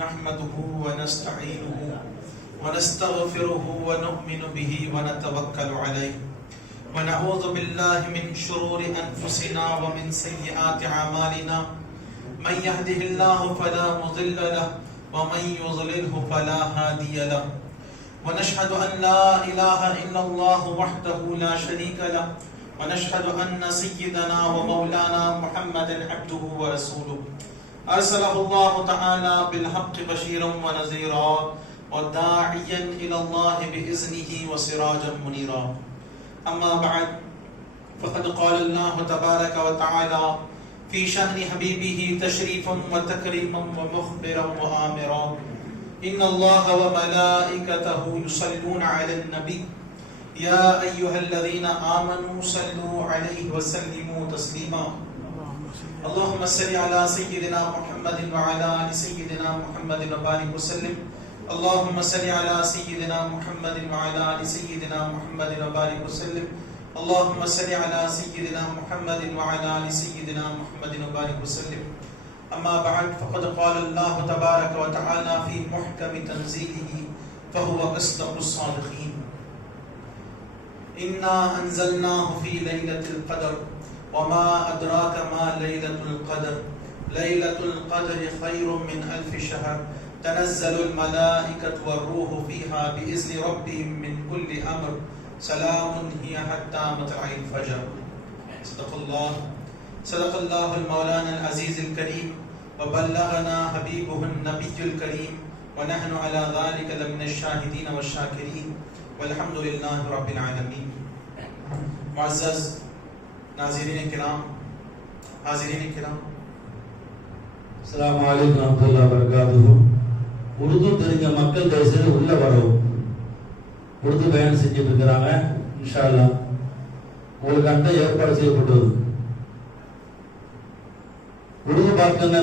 نحمده ونستعينه ونستغفره ونؤمن به ونتوكل عليه ونعوذ بالله من شرور أنفسنا ومن سيئات أعمالنا من يهده الله فلا مضل له ومن يضلله فلا هادي له ونشهد أن لا إله إلا الله وحده لا شريك له ونشهد أن سيدنا ومولانا محمدا عبده ورسوله أرسله الله تعالى بالحق بشيرا ونذيرا وداعيا إلى الله بإذنه وسراجا منيرا أما بعد فقد قال الله تبارك وتعالى في شأن حبيبه تشريفا وتكريما ومخبرا وآمرا إن الله وملائكته يصلون على النبي يا أيها الذين آمنوا صلوا عليه وسلموا تسليما اللهم صل على سيدنا محمد وعلى آل سيدنا محمد وبارك وسلم اللهم صل على سيدنا محمد وعلى آل سيدنا محمد وبارك وسلم اللهم صل على سيدنا محمد وعلى آل سيدنا محمد وبارك وسلم أما بعد فقد قال الله تبارك وتعالى في محكم تنزيله فهو أصدق الصادقين إنا أنزلناه في ليلة القدر وما أدراك ما ليلة القدر ليلة القدر خير من 1000 شهر تنزل الملائكة والروح فيها بإذن ربهم من كل أمر سلام هي حتى مطلع الفجر صدق الله المولانا العزيز الكريم وبلغنا حبيبه النبي الكريم ونحن على ذلك لمن الشاهدين والشاكرين والحمد لله رب العالمين. معزز ناظرین کرام، حاضرین کرام، السلام علیکم ورحمۃ اللہ وبرکاتہ. உருது தெரிஞ்ச மக்கள் தயவுசெய்து உள்ள வரவும். உருது பயன் செஞ்சுட்டு இருக்கிறாங்க. இன்ஷா அல்லாஹ் உங்களுக்கு அந்த ஏற்பாடு செய்யப்பட்டது. உருது பார்க்கங்க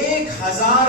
1000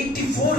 84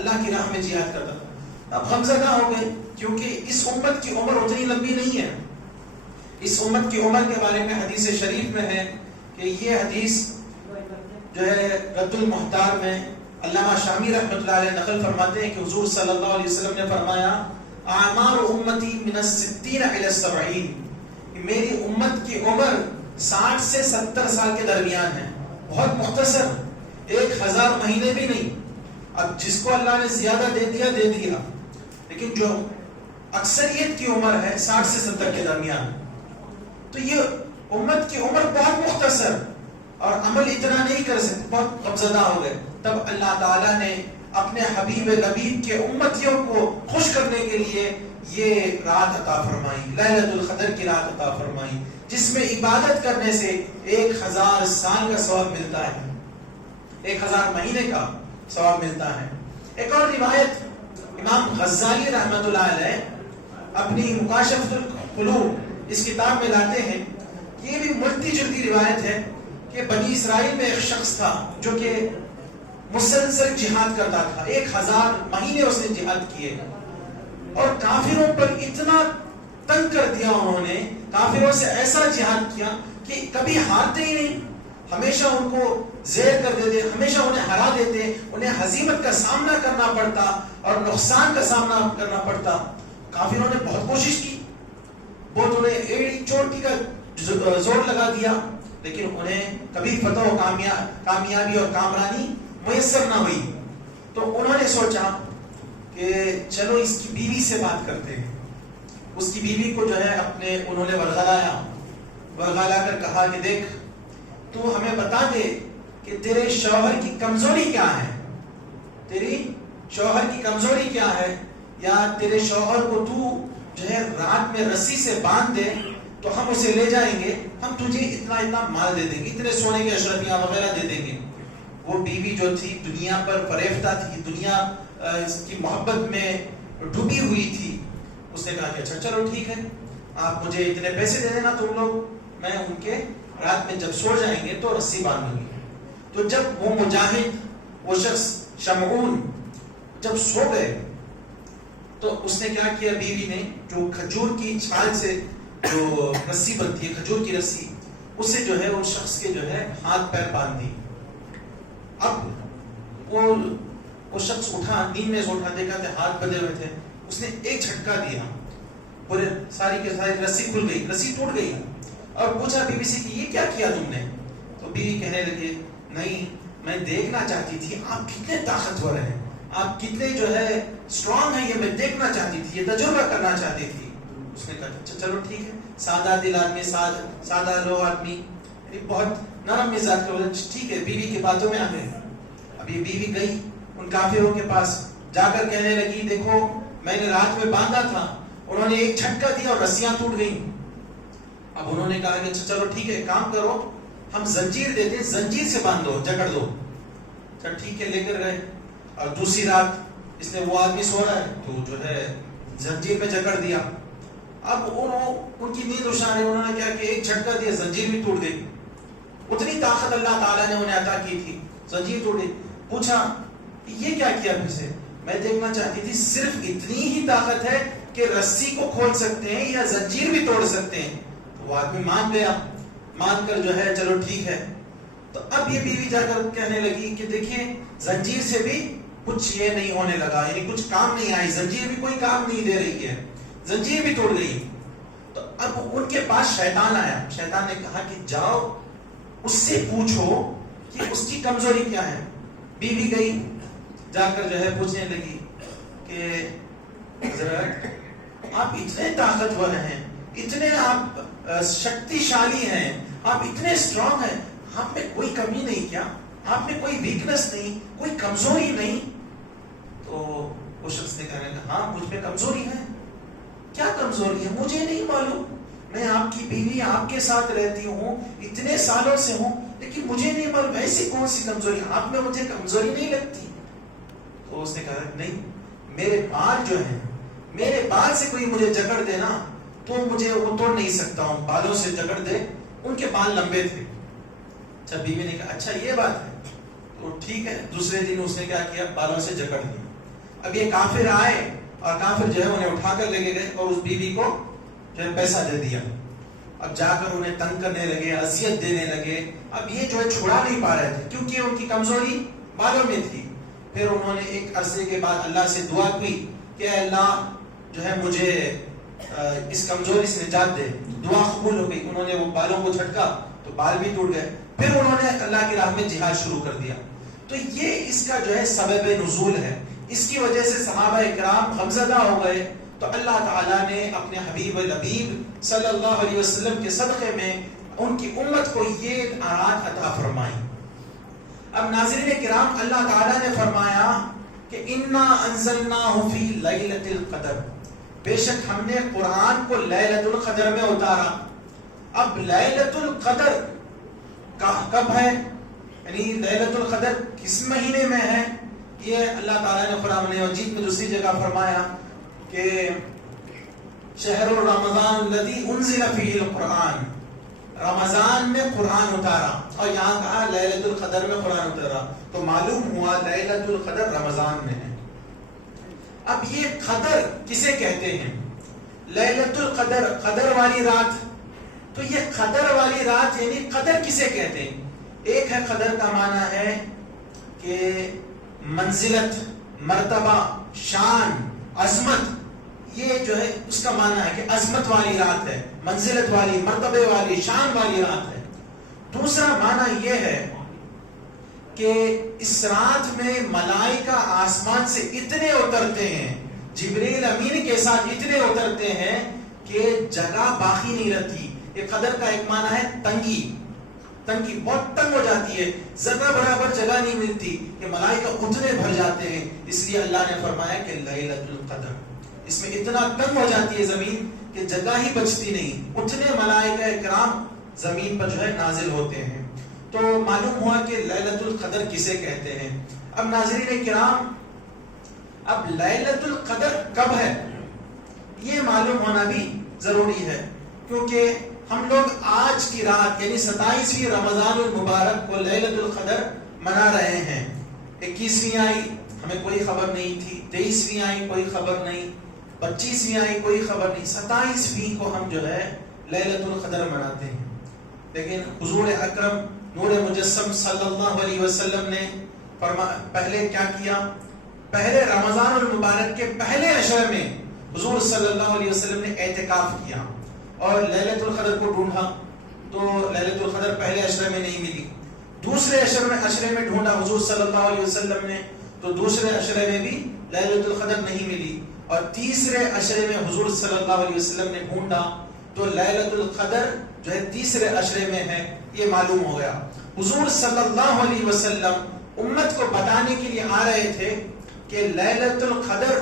اللہ کی راہ میں جہاد کرتا تھا. اب غمزدہ ہو گئے کیونکہ اس امت کی عمر اتنی لمبی نہیں ہے. اس امت کی عمر کے بارے میں حدیث شریف میں ہے کہ یہ حدیث جو ہے رد المحتار میں علامہ شامی رحمۃ اللہ علیہ نقل فرماتے ہیں کہ حضور صلی اللہ علیہ وسلم نے فرمایا اعمار امتی من الستین الی السبعین، میری امت کی عمر 60 سے 70 سال کے درمیان ہے. بہت مختصر، 1000 مہینے بھی نہیں. اب جس کو اللہ نے زیادہ دے دیا دے دیا، لیکن جو اکثریت کی عمر ہے 60 سے 70 کے درمیان، تو یہ امت کی عمر بہت مختصر اور عمل اتنا نہیں کر سکتے، بہت غمزدہ ہو گئے. تب اللہ تعالیٰ نے اپنے حبیب لبیب کے امتیوں کو خوش کرنے کے لیے یہ رات عطا فرمائی، لیلۃ القدر کی رات عطا فرمائی، جس میں عبادت کرنے سے 1000 سال کا ثواب ملتا ہے، 1000 مہینے کا ثواب ملتا ہے. ایک اور روایت امام غزالی رحمۃ اللہ علیہ اپنی مکاشفۃ القلوب اس کتاب میں لاتے ہیں. یہ بھی ملتی جلتی روایت ہے کہ بنی اسرائیل میں ایک شخص تھا جو کہ مسلسل جہاد کرتا تھا، 1000 مہینے اس نے جہاد کیے، اور کافروں پر اتنا تنگ کر دیا انہوں نے، کافروں سے ایسا جہاد کیا کہ کبھی ہارتے ہی نہیں، ہمیشہ ان کو زیر کر دیتے، ہمیشہ انہیں ہرا دیتے، انہیں ہزیمت کا سامنا کرنا پڑتا اور نقصان کا سامنا کرنا پڑتا. کافروں نے بہت کوشش کی، بہت انہیں ایڑی چوٹی کا زور لگا دیا، لیکن انہیں کبھی فتح و کامیابی اور کامرانی میسر نہ ہوئی. تو انہوں نے سوچا کہ چلو اس کی بیوی سے بات کرتے ہیں. اس کی بیوی کو جو ہے انہوں نے ورغلا کر کہا کہ دیکھ، تو ہمیں بتا دے کہ تیرے شوہر کی کمزوری کیا ہے، تیری شوہر کی کمزوری کیا ہے، یا تیرے شوہر کو تو جو ہے رات میں رسی سے باندھ دے تو ہم اسے لے جائیں گے، ہم تجھے اتنا مال دے دیں گے، اتنے سونے کے اشرفیاں وغیرہ دے دیں گے. وہ بیوی جو تھی دنیا پر فریفتہ تھی، دنیا اس کی محبت میں ڈوبی ہوئی تھی. اس نے کہا کہ اچھا چلو ٹھیک ہے، آپ مجھے اتنے پیسے دے دینا تم لوگ، میں ان کے رات میں جب سو جائیں گے تو رسی باندھ دوں گی. تو جب وہ مجاہد، وہ شخص شمعون جب سو گئے تو اس نے کیا کیا، بیوی نے جو کھجور کی چھال سے جو رسی بنتی ہے، کھجور کی رسی، اسے جو ہے اس شخص کے جو ہے ہاتھ پیر باندھ دی. اب وہ شخص اٹھا، نیند میں سے اٹھا، دیکھا کہ ہاتھ بدے ہوئے تھے. اس نے ایک جھٹکا دیا، پورے ساری کے ساری رسی کھل گئی، رسی ٹوٹ گئی. اور پوچھا بیوی سے کہ یہ کیا کیا تم نے؟ تو بیوی کہنے لگی نہیں، میں دیکھنا چاہتی تھی آپ کتنے طاقتور ہیں، آپ کتنے جو ہے اسٹرانگ ہیں، یہ میں دیکھنا چاہتی تھی، یہ تجربہ کرنا چاہتی تھی. اس نے کہا چلو ٹھیک ہے. سادہ دل آدمی، سادہ لو آدمی، بہت نرم مزاج کا، ٹھیک ہے، بیوی کی باتوں میں آ گئے. اب یہ بیوی گئی ان کافروں کے پاس، جا کر کہنے لگی دیکھو میں نے رات میں باندھا تھا، انہوں نے ایک جھٹکا دیا اور رسیاں ٹوٹ گئیں. اب انہوں نے کہا کہ چلو ٹھیک ہے، کام کرو، ہم زنجیر دیتے ہیں، زنجیر سے باندھ دو، جکڑ دو. چل ٹھیک ہے، لے کر گئے. اور دوسری رات اس نے، وہ آدمی سو رہا ہے تو جو ہے زنجیر میں جکڑ دیا. اب ان کی نیند اچھا ہے، انہوں نے کیا کہ ایک جھٹکا دیا، زنجیر بھی ٹوٹ گئی. اتنی طاقت اللہ تعالیٰ نے انہیں عطا کی تھی، زنجیر ٹوٹ گئی. پوچھا یہ کیا کیا پھر سے؟ میں دیکھنا چاہتی تھی صرف اتنی ہی طاقت ہے کہ رسی کو کھول سکتے ہیں یا زنجیر بھی توڑ سکتے ہیں. تو وہ آدمی مان گیا، مان کر جو ہے چلو ٹھیک ہے. تو اب یہ بیوی جا کر کہنے لگی کہ دیکھیں زنجیر سے بھی کچھ یہ نہیں ہونے لگا، یعنی کچھ کام نہیں آئی، زنجیر بھی کوئی کام نہیں دے رہی ہے، زنجیر بھی توڑ گئی. تو اب ان کے پاس شیطان آیا. شیطان نے کہا کہ جاؤ اس سے پوچھو کہ اس کی کمزوری کیا ہے. بیوی گئی، جا کر جو ہے پوچھنے لگی کہ حضرت آپ اتنے طاقتور ہیں، اتنے آپ شکتی شالی ہیں، آپ اتنے اسٹرانگ ہیں، آپ میں کوئی کمی نہیں کیا؟ آپ میں کوئی ویکنس نہیں، کوئی کمزوری نہیں؟ تو وہ شخص نے کہا ہاں مجھ میں کمزوری ہے. کیا کمزوری ہے؟ مجھے نہیں معلوم، میں آپ کی بیوی آپ کے ساتھ رہتی ہوں، اتنے سالوں سے ہوں، لیکن مجھے نہیں معلوم ایسی کون سی کمزوری، آپ میں مجھے کمزوری نہیں لگتی. تو اس نے کہا نہیں، میرے بال جو ہیں، میرے بال سے کوئی مجھے جکڑ دے نا تو مجھے وہ توڑ نہیں سکتا ہوں، بالوں سے جکڑ دے. ان کے بال لمبے تھے. اچھا، بیوی نے کہا اچھا یہ بات ہے تو ٹھیک ہے. دوسرے دن اس نے کیا کیا، بالوں سے جکڑ دیا. اب یہ کافر آئے اور کافر جو ہے انہیں اٹھا کر لے گئے اور اس بیوی کو جو ہے پیسہ دے دیا. اب جا کر انہیں تنگ کرنے لگے, اذیت دینے لگے. اب یہ جو ہے چھڑا نہیں پا رہے تھے کیونکہ ان کی کمزوری بالوں میں تھی. پھر انہوں نے ایک عرصے کے بعد اللہ سے دعا کی کہ اے اللہ جو ہے مجھے اس کمزوری سے نجات دے. دعا قبول ہو گئی, انہوں نے وہ بالوں کو جھٹکا تو بال بھی ٹوٹ گئے. پھر انہوں نے اللہ کی راہ میں جہاد شروع کر دیا. تو یہ اس کا جو ہے سبب نزول ہے. اس کی وجہ سے صحابہ کرام غمزدہ ہو گئے. تو اللہ تعالیٰ نے اپنے حبیب لبیب صلی اللہ علیہ وسلم کے صدقے میں ان کی امت کو یہ آیات عطا فرمائی. اب ناظرین کرام, اللہ تعالیٰ نے فرمایا کہ انا انزلناہ فی لیلۃ القدر, بے شک ہم نے قرآن کو لیلۃ القدر میں اتارا. اب لیلۃ القدر کب ہے, یعنی لیلۃ القدر کس مہینے میں ہے, یہ اللہ تعالیٰ نے قرآن مجید میں دوسری جگہ فرمایا کہ شہر رمضان الذی انزل فیہ القرآن, رمضان میں قرآن اتارا, اور یہاں کہا لیلۃ القدر میں قرآن اتارا. تو معلوم ہوا لیلۃ القدر رمضان میں ہے. اب یہ قدر کسے کہتے ہیں؟ لیلۃ القدر, قدر والی رات. تو یہ قدر والی رات یعنی قدر کسے کہتے ہیں؟ ایک ہے قدر کا معنی ہے کہ منزلت, مرتبہ, شان, عظمت. یہ جو ہے اس کا معنی ہے کہ عظمت والی رات ہے, منزلت والی, مرتبے والی, شان والی رات ہے. دوسرا معنی یہ ہے کہ اس رات میں ملائکہ آسمان سے اتنے اترتے ہیں, جبریل امین کے ساتھ اتنے اترتے ہیں کہ جگہ باقی نہیں رہتی. یہ قدر کا ایک معنی ہے تنگی, تنگی بہت تنگ ہو جاتی ہے, ذرہ برابر جگہ نہیں ملتی کہ ملائکہ اتنے بھر جاتے ہیں. اس لیے اللہ نے فرمایا کہ لیلۃ القدر, اس میں اتنا تنگ ہو جاتی ہے زمین کہ جگہ ہی بچتی نہیں, اتنے ملائکہ کرام زمین پر جو ہے نازل ہوتے ہیں. تو معلوم ہوا کہ لیلۃ القدر کسے کہتے ہیں. اب ناظرین کرام, اب لیلۃ القدر کب ہے یہ معلوم ہونا بھی ضروری ہے, کیونکہ ہم لوگ آج کی رات یعنی 27ویں رمضان المبارک کو لیلۃ القدر منا رہے ہیں. 21ویں آئی ہمیں کوئی خبر نہیں تھی, 23ویں آئی کوئی خبر نہیں, 25ویں آئی کوئی خبر نہیں, 27ویں کو ہم جو ہے لیلۃ القدر مناتے ہیں. لیکن حضور اکرم نور مجسم صلی اللہ علیہ وسلم نے پہلے کیا کیا, پہلے رمضان المبارک کے پہلے عشرے میں حضور صلی اللہ علیہ وسلم نے اعتکاف کیا اور لیلۃ القدر کو ڈھونڈا. تو لیلۃ القدر پہلے عشرے میں نہیں ملی. دوسرے عشرے میں ڈھونڈا حضور صلی اللہ علیہ وسلم نے, تو دوسرے عشرے میں بھی لیلۃ القدر نہیں ملی. اور تیسرے عشرے میں حضور صلی اللہ علیہ وسلم نے ڈھونڈا تو لیلۃ القدر جو ہے تیسرے عشرے میں ہے, یہ معلوم ہو گیا. حضور صلی اللہ علیہ وسلم امت کو بتانے کے لیے آ رہے تھے کہ لیلۃ القدر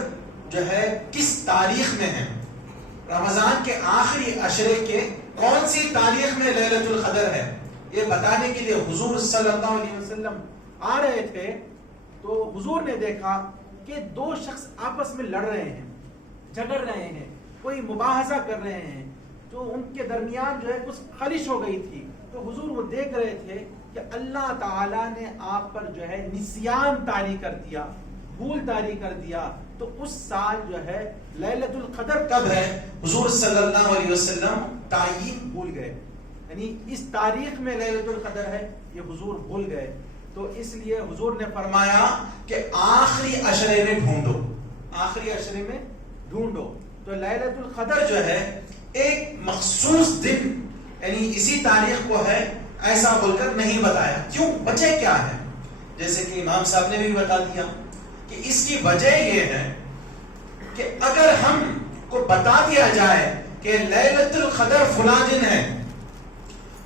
جو ہے کس تاریخ میں ہے, رمضان کے آخری عشرے کے کون سی تاریخ میں لیلۃ القدر ہے, یہ بتانے کے لیے حضور صلی اللہ علیہ وسلم آ رہے تھے. تو حضور نے دیکھا کہ دو شخص آپس میں لڑ رہے ہیں, جھگڑ رہے ہیں, کوئی مباحثہ کر رہے ہیں, جو ان کے درمیان جو ہے کچھ خلش ہو گئی تھی. تو حضور وہ دیکھ رہے تھے کہ اللہ تعالیٰ نے آپ پر جو ہے نسیان طاری کر دیا, بھول طاری کر دیا. تو اس سال جو ہے لیلۃ القدر کب ہے حضور صلی اللہ علیہ وسلم تعیین بھول گئے, یعنی اس تاریخ میں لیلۃ القدر ہے یہ حضور بھول گئے. تو اس لیے حضور نے فرمایا کہ آخری عشرے میں ڈھونڈو, آخری عشرے میں ڈھونڈو. تو لیلۃ القدر جو ہے ایک مخصوص دن یعنی اسی تاریخ کو ہے ایسا بول کر نہیں بتایا. کیوں, وجہ کیا ہے؟ جیسے کہ امام صاحب نے بھی بتا دیا کہ اس کی وجہ یہ ہے کہ اگر ہم کو بتا دیا جائے کہ لیلۃ القدر فلاں دن ہے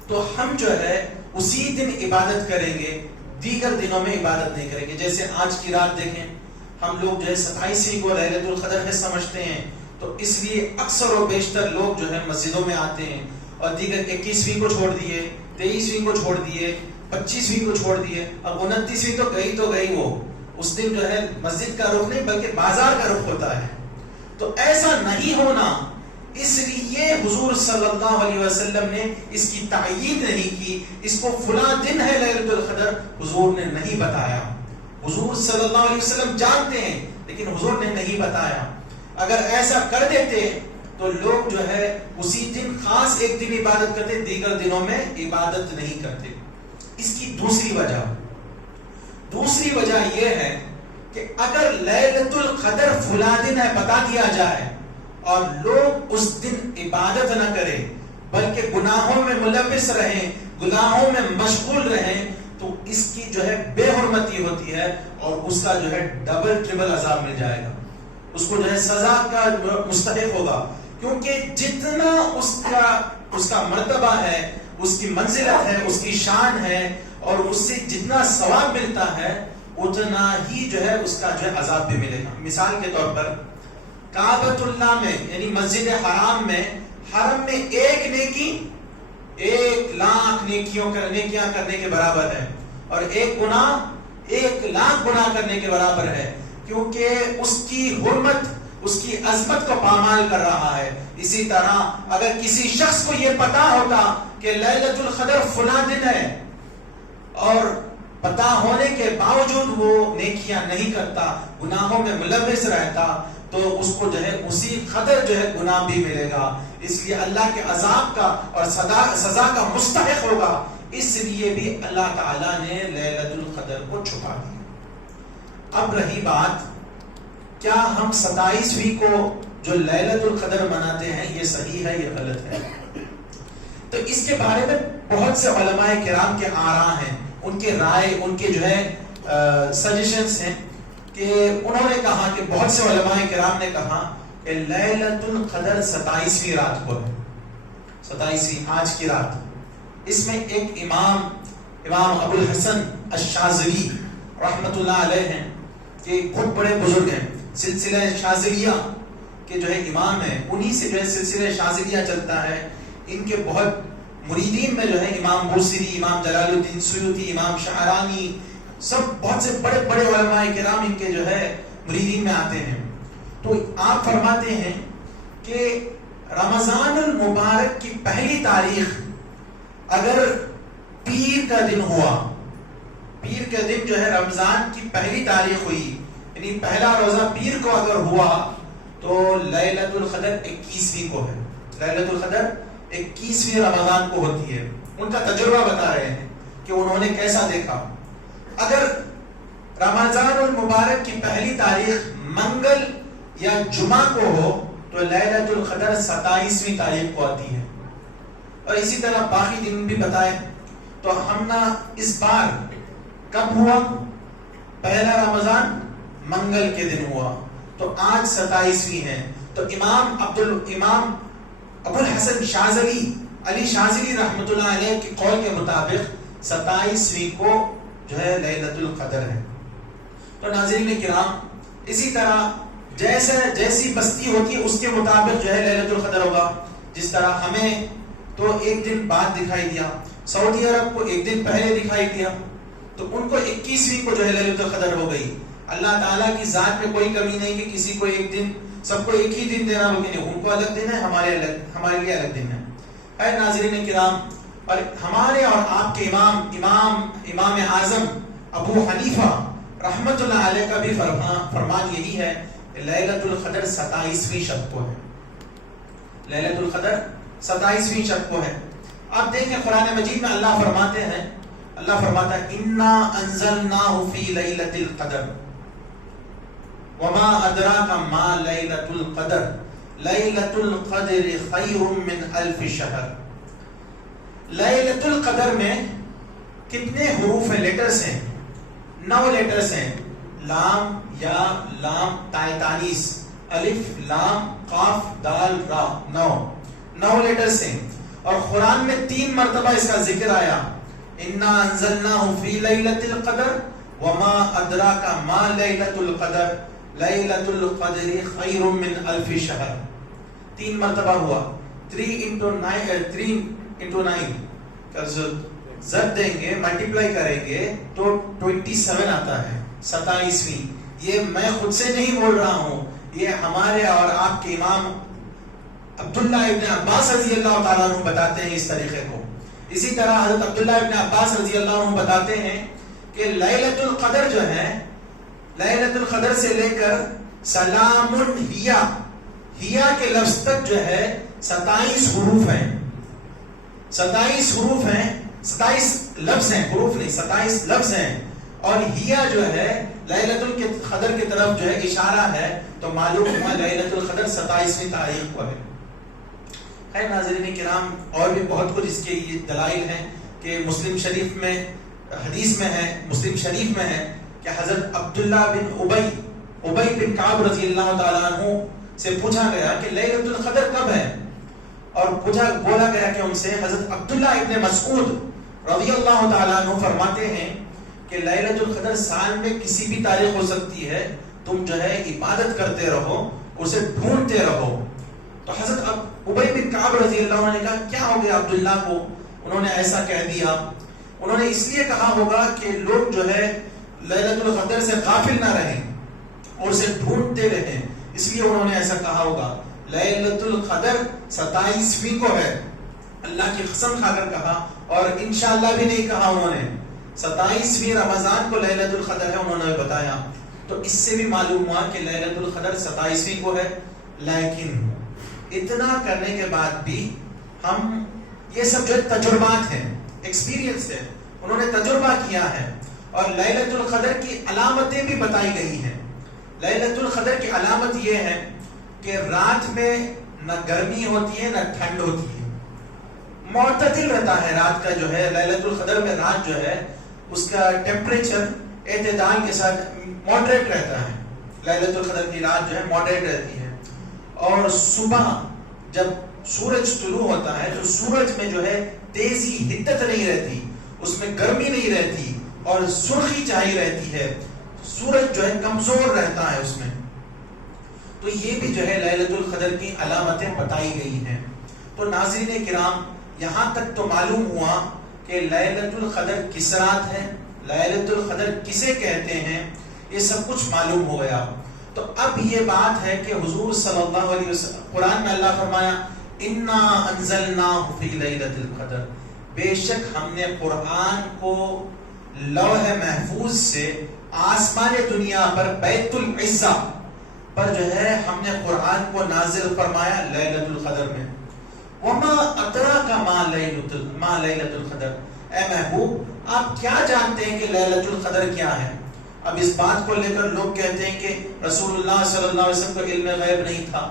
تو ہم جو ہے اسی دن عبادت کریں گے, دیگر دنوں میں عبادت نہیں کریں گے. جیسے آج کی رات دیکھیں, ہم لوگ جو ہے 27ویں کو لیلۃ القدر ہے سمجھتے ہیں, تو اس لیے اکثر و بیشتر لوگ جو ہے مسجدوں میں آتے ہیں اور دیگر 21ویں کو چھوڑ دیے, 23ویں کو چھوڑ دیے, 25ویں کو چھوڑ دیے. اب 29ویں تو گئی وہ, اس دن جو ہے مسجد کا رخ نہیں بلکہ بازار کا رخ ہوتا ہے. تو ایسا نہیں ہونا, اس لیے حضور صلی اللہ علیہ وسلم نے اس کی تعیین نہیں کی, اس کو فلاں دن ہے لیلۃ القدر, حضور نے نہیں بتایا. حضور صلی اللہ علیہ وسلم جانتے ہیں لیکن حضور نے نہیں بتایا. اگر ایسا کر دیتے تو لوگ جو ہے اسی دن خاص ایک دن عبادت کرتے, دیگر دنوں میں عبادت نہیں کرتے. اس کی دوسری وجہ یہ ہے کہ اگر لیلۃ القدر فلاں دن ہے بتا دیا جائے اور لوگ اس دن عبادت نہ کریں بلکہ گناہوں میں ملوث رہیں, گناہوں میں مشغول رہیں, تو اس کی جو ہے بے حرمتی ہوتی ہے اور اس کا جو ہے ڈبل ٹربل عذاب مل جائے گا. اس کو جو ہے سزا کا مستحق ہوگا, کیونکہ جتنا اس کا مرتبہ ہے, اس کی منزلت ہے, اس کی شان ہے, اور اس سے جتنا ثواب ملتا ہے اتنا ہی جو ہے اس کا جو ہے عذاب بھی ملے گا. مثال کے طور پر کعبۃ اللہ میں یعنی مسجد حرام میں, حرم میں ایک نیکی 1,00,000 نیکیاں کرنے کے برابر ہے, اور ایک گناہ 1,00,000 گناہ کرنے کے برابر ہے, کیونکہ اس کی حرمت, اس کی عظمت کو پامال کر رہا ہے. اسی طرح اگر کسی شخص کو یہ پتا ہوتا کہ لیلۃ القدر فلاں دن ہے اور پتا ہونے کے باوجود وہ نیکیاں نہیں کرتا, گناہوں میں ملوث رہتا, تو اس کو جو ہے اسی قدر جو ہے گناہ بھی ملے گا. اس لیے اللہ کے عذاب کا اور سزا کا مستحق ہوگا. اس لیے بھی اللہ تعالیٰ نے لیلۃ القدر کو چھپا دیا. اب رہی بات, کیا ہم 27ویں کو جو لیلۃ القدر مناتے ہیں یہ صحیح ہے یا غلط ہے؟ تو اس کے بارے میں بہت سے علماء کرام کے آراء ہیں, ان کے رائے, ان کے جو ہے سجیشنز ہیں, کہ انہوں نے کہا کہ بہت سے علماء کرام نے کہا کہ لیلۃ القدر 27ویں رات کو ہے, 27ویں آج کی رات. اس میں ایک امام ابو الحسن الشاذلی رحمت اللہ علیہ ہیں, کہ بہت بڑے بزرگ ہیں, سلسلہ شاذلیہ کے جو ہے امام ہیں, انہی سے جو ہے سلسلہ شاذلیہ چلتا ہے. ان کے بہت مریدین میں جو ہے امام بوصیری, امام جلال الدین سیوطی, امام شعرانی, سب بہت سے بڑے بڑے علماء کرام ان کے جو ہے مریدین میں آتے ہیں. تو آپ فرماتے ہیں کہ رمضان المبارک کی پہلی تاریخ اگر پیر کا دن ہوا, پیر کا دن جو ہے رمضان کی پہلی تاریخ ہوئی, یعنی پہلا روزہ پیر کو اگر ہوا تو لیلۃ القدر 21ویں کو ہے. لیلۃ القدر 21ویں رمضان کو ہوتی ہے. ان کا تجربہ بتا رہے ہیں کہ انہوں نے کیسا دیکھا. اگر رمضان المبارک کی پہلی تاریخ منگل یا جمعہ کو ہو تو لیلۃ القدر 27ویں تاریخ کو آتی ہے, اور اسی طرح باقی دن بھی بتائے. تو ہم نہ اس بار کب ہوا, پہلا رمضان منگل کے دن ہوا, تو آج 27ویں ہے. تو امام ابو الحسن شاذلی, علی شاذلی رحمت اللہ علیہ کے قول کے مطابق 27ویں کو جو ہے لیلۃ القدر ہے. تو ناظرین کرام, اسی طرح جیسی بستی ہوتی ہے اس کے مطابق جو ہے لیلۃ القدر ہوگا. جس طرح ہمیں تو ایک دن بعد دکھائی دیا, سعودی عرب کو ایک دن پہلے دکھائی دیا, تو ان کو 21ویں کو جو ہے لیلۃ القدر ہو گئی. اللہ تعالیٰ کی ذات میں کوئی کمی نہیں کہ کسی کو ایک دن, سب کو ایک ہی دن دینا ہوگی, نہیں, ان کو الگ دن ہے, ہمارے لیے الگ دن ہے. اے ناظرین کرام, اور ہمارے اور آپ کے امام اعظم ابو حنیفہ رحمت اللہ علیہ کا بھی فرمان یہی ہے کہ لیلۃ القدر 27ویں شب کو ہے. لیلۃ القدر 27ویں شب کو ہے. آپ دیکھیں قرآن مجید میں اللہ فرماتا ہے انا انزلناہ فی لیلۃ القدر وما ادراک ما لیلۃ القدر لیلۃ القدر خیر من الف شہر. لیلۃ القدر میں کتنے حروف ہیں, لیٹرز ہیں, 9 لیٹرز ہیں. لام, یا, لام, تائتانیس, الف, لام, قاف, دال, را, 9 لیٹرز ہیں. اور قرآن میں 3 مرتبہ اس کا ذکر آیا, انا انزلناہ فی لیلۃ القدر وما ادراک ما لیلۃ القدر لیلۃ القدر خیر من الف شہر. 3 مرتبہ ہوا. 3 into 9 ضرب دیں گے, ملٹیپلائی کریں گے تو 27 آتا ہے, 27ویں. یہ میں خود سے نہیں بول رہا ہوں, یہ ہمارے اور آپ کے امام عبداللہ ابن عباس رضی اللہ تعالیٰ عنہ بتاتے ہیں اس طریقے کو. اسی طرح حضرت عبداللہ ابن عباس رضی اللہ عنہ بتاتے ہیں کہ لیلۃ القدر جو ہے, لیلۃ القدر سے لے کر سلام ہیا کے لفظ تک جو ہے 27 حروف ہیں، 27 حروف ہیں، 27 لفظ ہیں، حروف نہیں 27 لفظ ہیں، اور ہیا جو ہے لیلۃ القدر کی طرف جو ہے اشارہ ہے، تو معلوم ہوا لیلۃ القدر 27ویں تاریخ کو ہے۔ خیر ناظرین کرام، اور بھی بہت کچھ اس کے یہ دلائل ہیں کہ مسلم شریف میں حدیث میں ہے، مسلم شریف میں ہے کہ حضرت عبداللہ بن ابی بن کعب رضی اللہ تعالیٰ عنہ سے پوچھا گیا کہ لیلۃ القدر کب ہے، اور بولا گیا کہ ان سے حضرت عبداللہ ابن مسعود رضی اللہ تعالیٰ عنہ فرماتے ہیں کہ لیلۃ القدر سال میں کسی بھی تاریخ ہو سکتی ہے، تم جو ہے عبادت کرتے رہو، اسے ڈھونڈتے رہو۔ تو حضرت ابی بن کعب رضی اللہ عنہ نے کہا کیا ہو گیا عبداللہ کو انہوں نے ایسا کہہ دیا؟ انہوں نے اس لیے کہا ہوگا کہ لوگ جو ہے لیلۃ القدر سے غافل نہ رہیں اور اسے ڈھونڈتے رہیں، اس لیے انہوں نے ایسا کہا ہوگا۔ لیلۃ القدر 27ویں کو ہے، اللہ کی قسم کھا کر کہا، اور انشاءاللہ بھی نہیں کہا انہوں نے، 27ویں رمضان کو لیلۃ القدر ہے انہوں نے بتایا۔ تو اس سے بھی معلوم ہوا کہ لیلۃ القدر 27ویں کو ہے، لیکن اتنا کرنے کے بعد بھی ہم یہ سب جو تجربات ہیں، ایکسپیرینس ہے، انہوں نے تجربہ کیا ہے، اور لیلۃ القدر کی علامتیں بھی بتائی گئی ہیں۔ لیلۃ القدر کی علامت یہ ہے کہ رات میں نہ گرمی ہوتی ہے نہ ٹھنڈ ہوتی ہے، معتدل رہتا ہے رات کا جو ہے، لیلۃ القدر میں رات جو ہے اس کا ٹیمپریچر اعتدال کے ساتھ ماڈریٹ رہتا ہے، لیلۃ القدر کی رات جو ہے ماڈریٹ رہتی ہے، اور صبح جب سورج طلوع ہوتا ہے تو سورج میں جو ہے تیزی حدت نہیں رہتی، اس میں گرمی نہیں رہتی اور سرخی چاہی رہتی ہے، سورج جو ہے کمزور رہتا ہے اس میں۔ تو یہ بھی جو ہے لیلۃ القدر کی علامتیں بتائی گئی ہیں۔ تو ناظرین کرام، یہاں تک تو معلوم ہوا کہ لیلۃ القدر کس رات ہے، لیلۃ القدر کسے کہتے ہیں، یہ سب کچھ معلوم ہو گیا۔ تو اب یہ بات ہے کہ حضور صلی اللہ علیہ وسلم، قرآن میں اللہ فرمایا انا انزلناہ فی لیلۃ القدر، بے شک ہم نے قرآن کو لوح محفوظ سے آسمان دنیا پر بیت العزہ پر جو ہے ہم نے قرآن کو نازل فرمایا لیلۃ القدر میں۔ وما ادراک ما لیلۃ القدر، اے محبوب آپ کیا جانتے ہیں کہ لیلۃ القدر کیا ہے؟ اب اس بات کو لے کر لوگ کہتے ہیں کہ رسول اللہ صلی اللہ علیہ وسلم کو علم غیب نہیں تھا۔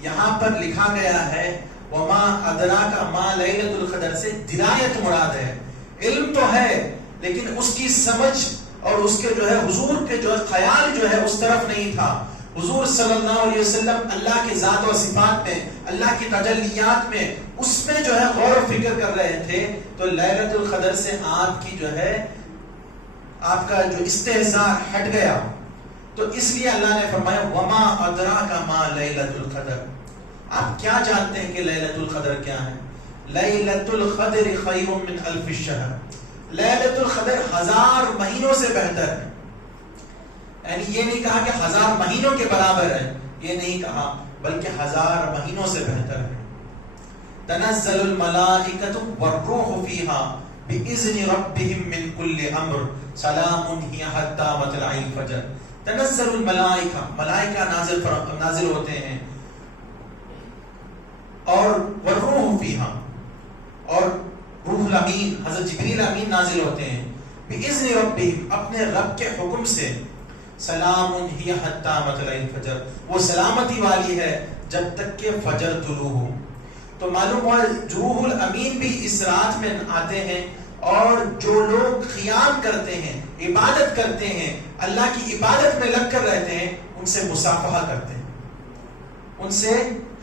یہاں پر لکھا گیا ہے وما ادراک ما لیلۃ القدر سے درایت مراد ہے، علم تو ہے لیکن اس کی سمجھ اور اس کے جو ہے حضور کے جو ہے خیال جو ہے اس طرف نہیں تھا۔ حضور صلی اللہ علیہ وسلم اللہ کی ذات و صفات میں، اللہ کی تجلیات میں، اس میں جو ہے غور و فکر کر رہے تھے، تو لیلۃ القدر سے آپ کی جو ہے آپ کا جو استحضار ہٹ گیا۔ تو اس لیے اللہ نے فرمایا وما ادراک ما لیلۃ القدر، آپ کیا جانتے ہیں کہ لیلۃ القدر کیا ہے؟ لیلۃ القدر خیر من الف الشہر، لیلۃ القدر 1000 مہینوں سے بہتر ہے۔ یعنی یہ نہیں کہا کہ 1000 مہینوں کے برابر ہے، یہ نہیں کہا، بلکہ 1000 مہینوں سے بہتر ہے۔ تنزل الملائکۃ والروح فیہا بِإِذْنِ رَبِّهِمْ مِنْ كُلِّ أَمْرٍ سَلَامٌ هِيَ حَتَّى مَطْلَعِ الْفَجْرِ۔ تنزل الملائکہ، ملائکہ نازل ہوتے ہیں، اور والروح فیہا، اور روح الامین حضرت جبریل امین نازل ہوتے ہیں، بِإِذْنِ رَبِّهِمْ اپنے رب کے حکم سے، سلام ہی حتی مطلع الفجر، وہ سلامتی والی ہے جب تک کہ فجر طلوع ہو۔ تو معلوم ہوا روح الامین بھی اس رات میں آتے ہیں، اور جو لوگ قیام کرتے ہیں، عبادت کرتے ہیں، اللہ کی عبادت میں لگ کر رہتے ہیں، ان سے مصافحہ کرتے ہیں، ان سے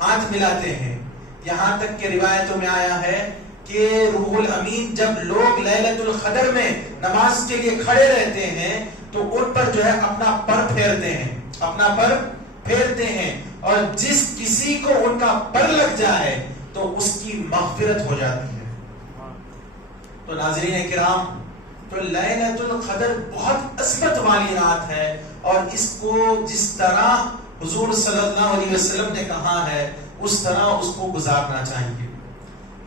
ہاتھ ملاتے ہیں۔ یہاں تک کہ روایتوں میں آیا ہے کہ روح الامین جب لوگ لیلۃ القدر میں نماز کے لیے کھڑے رہتے ہیں تو ان پر جو ہے اپنا پر پھیرتے ہیں، اپنا پر پھیرتے ہیں، اور جس کسی کو ان کا پر لگ جائے تو اس کی مغفرت ہو جاتی ہے۔ تو ناظرین کرام، تو لیلۃ القدر بہت عظمت والی رات ہے، اور اس کو جس طرح حضور صلی اللہ علیہ وسلم نے کہا ہے اس طرح اس کو گزارنا چاہیے۔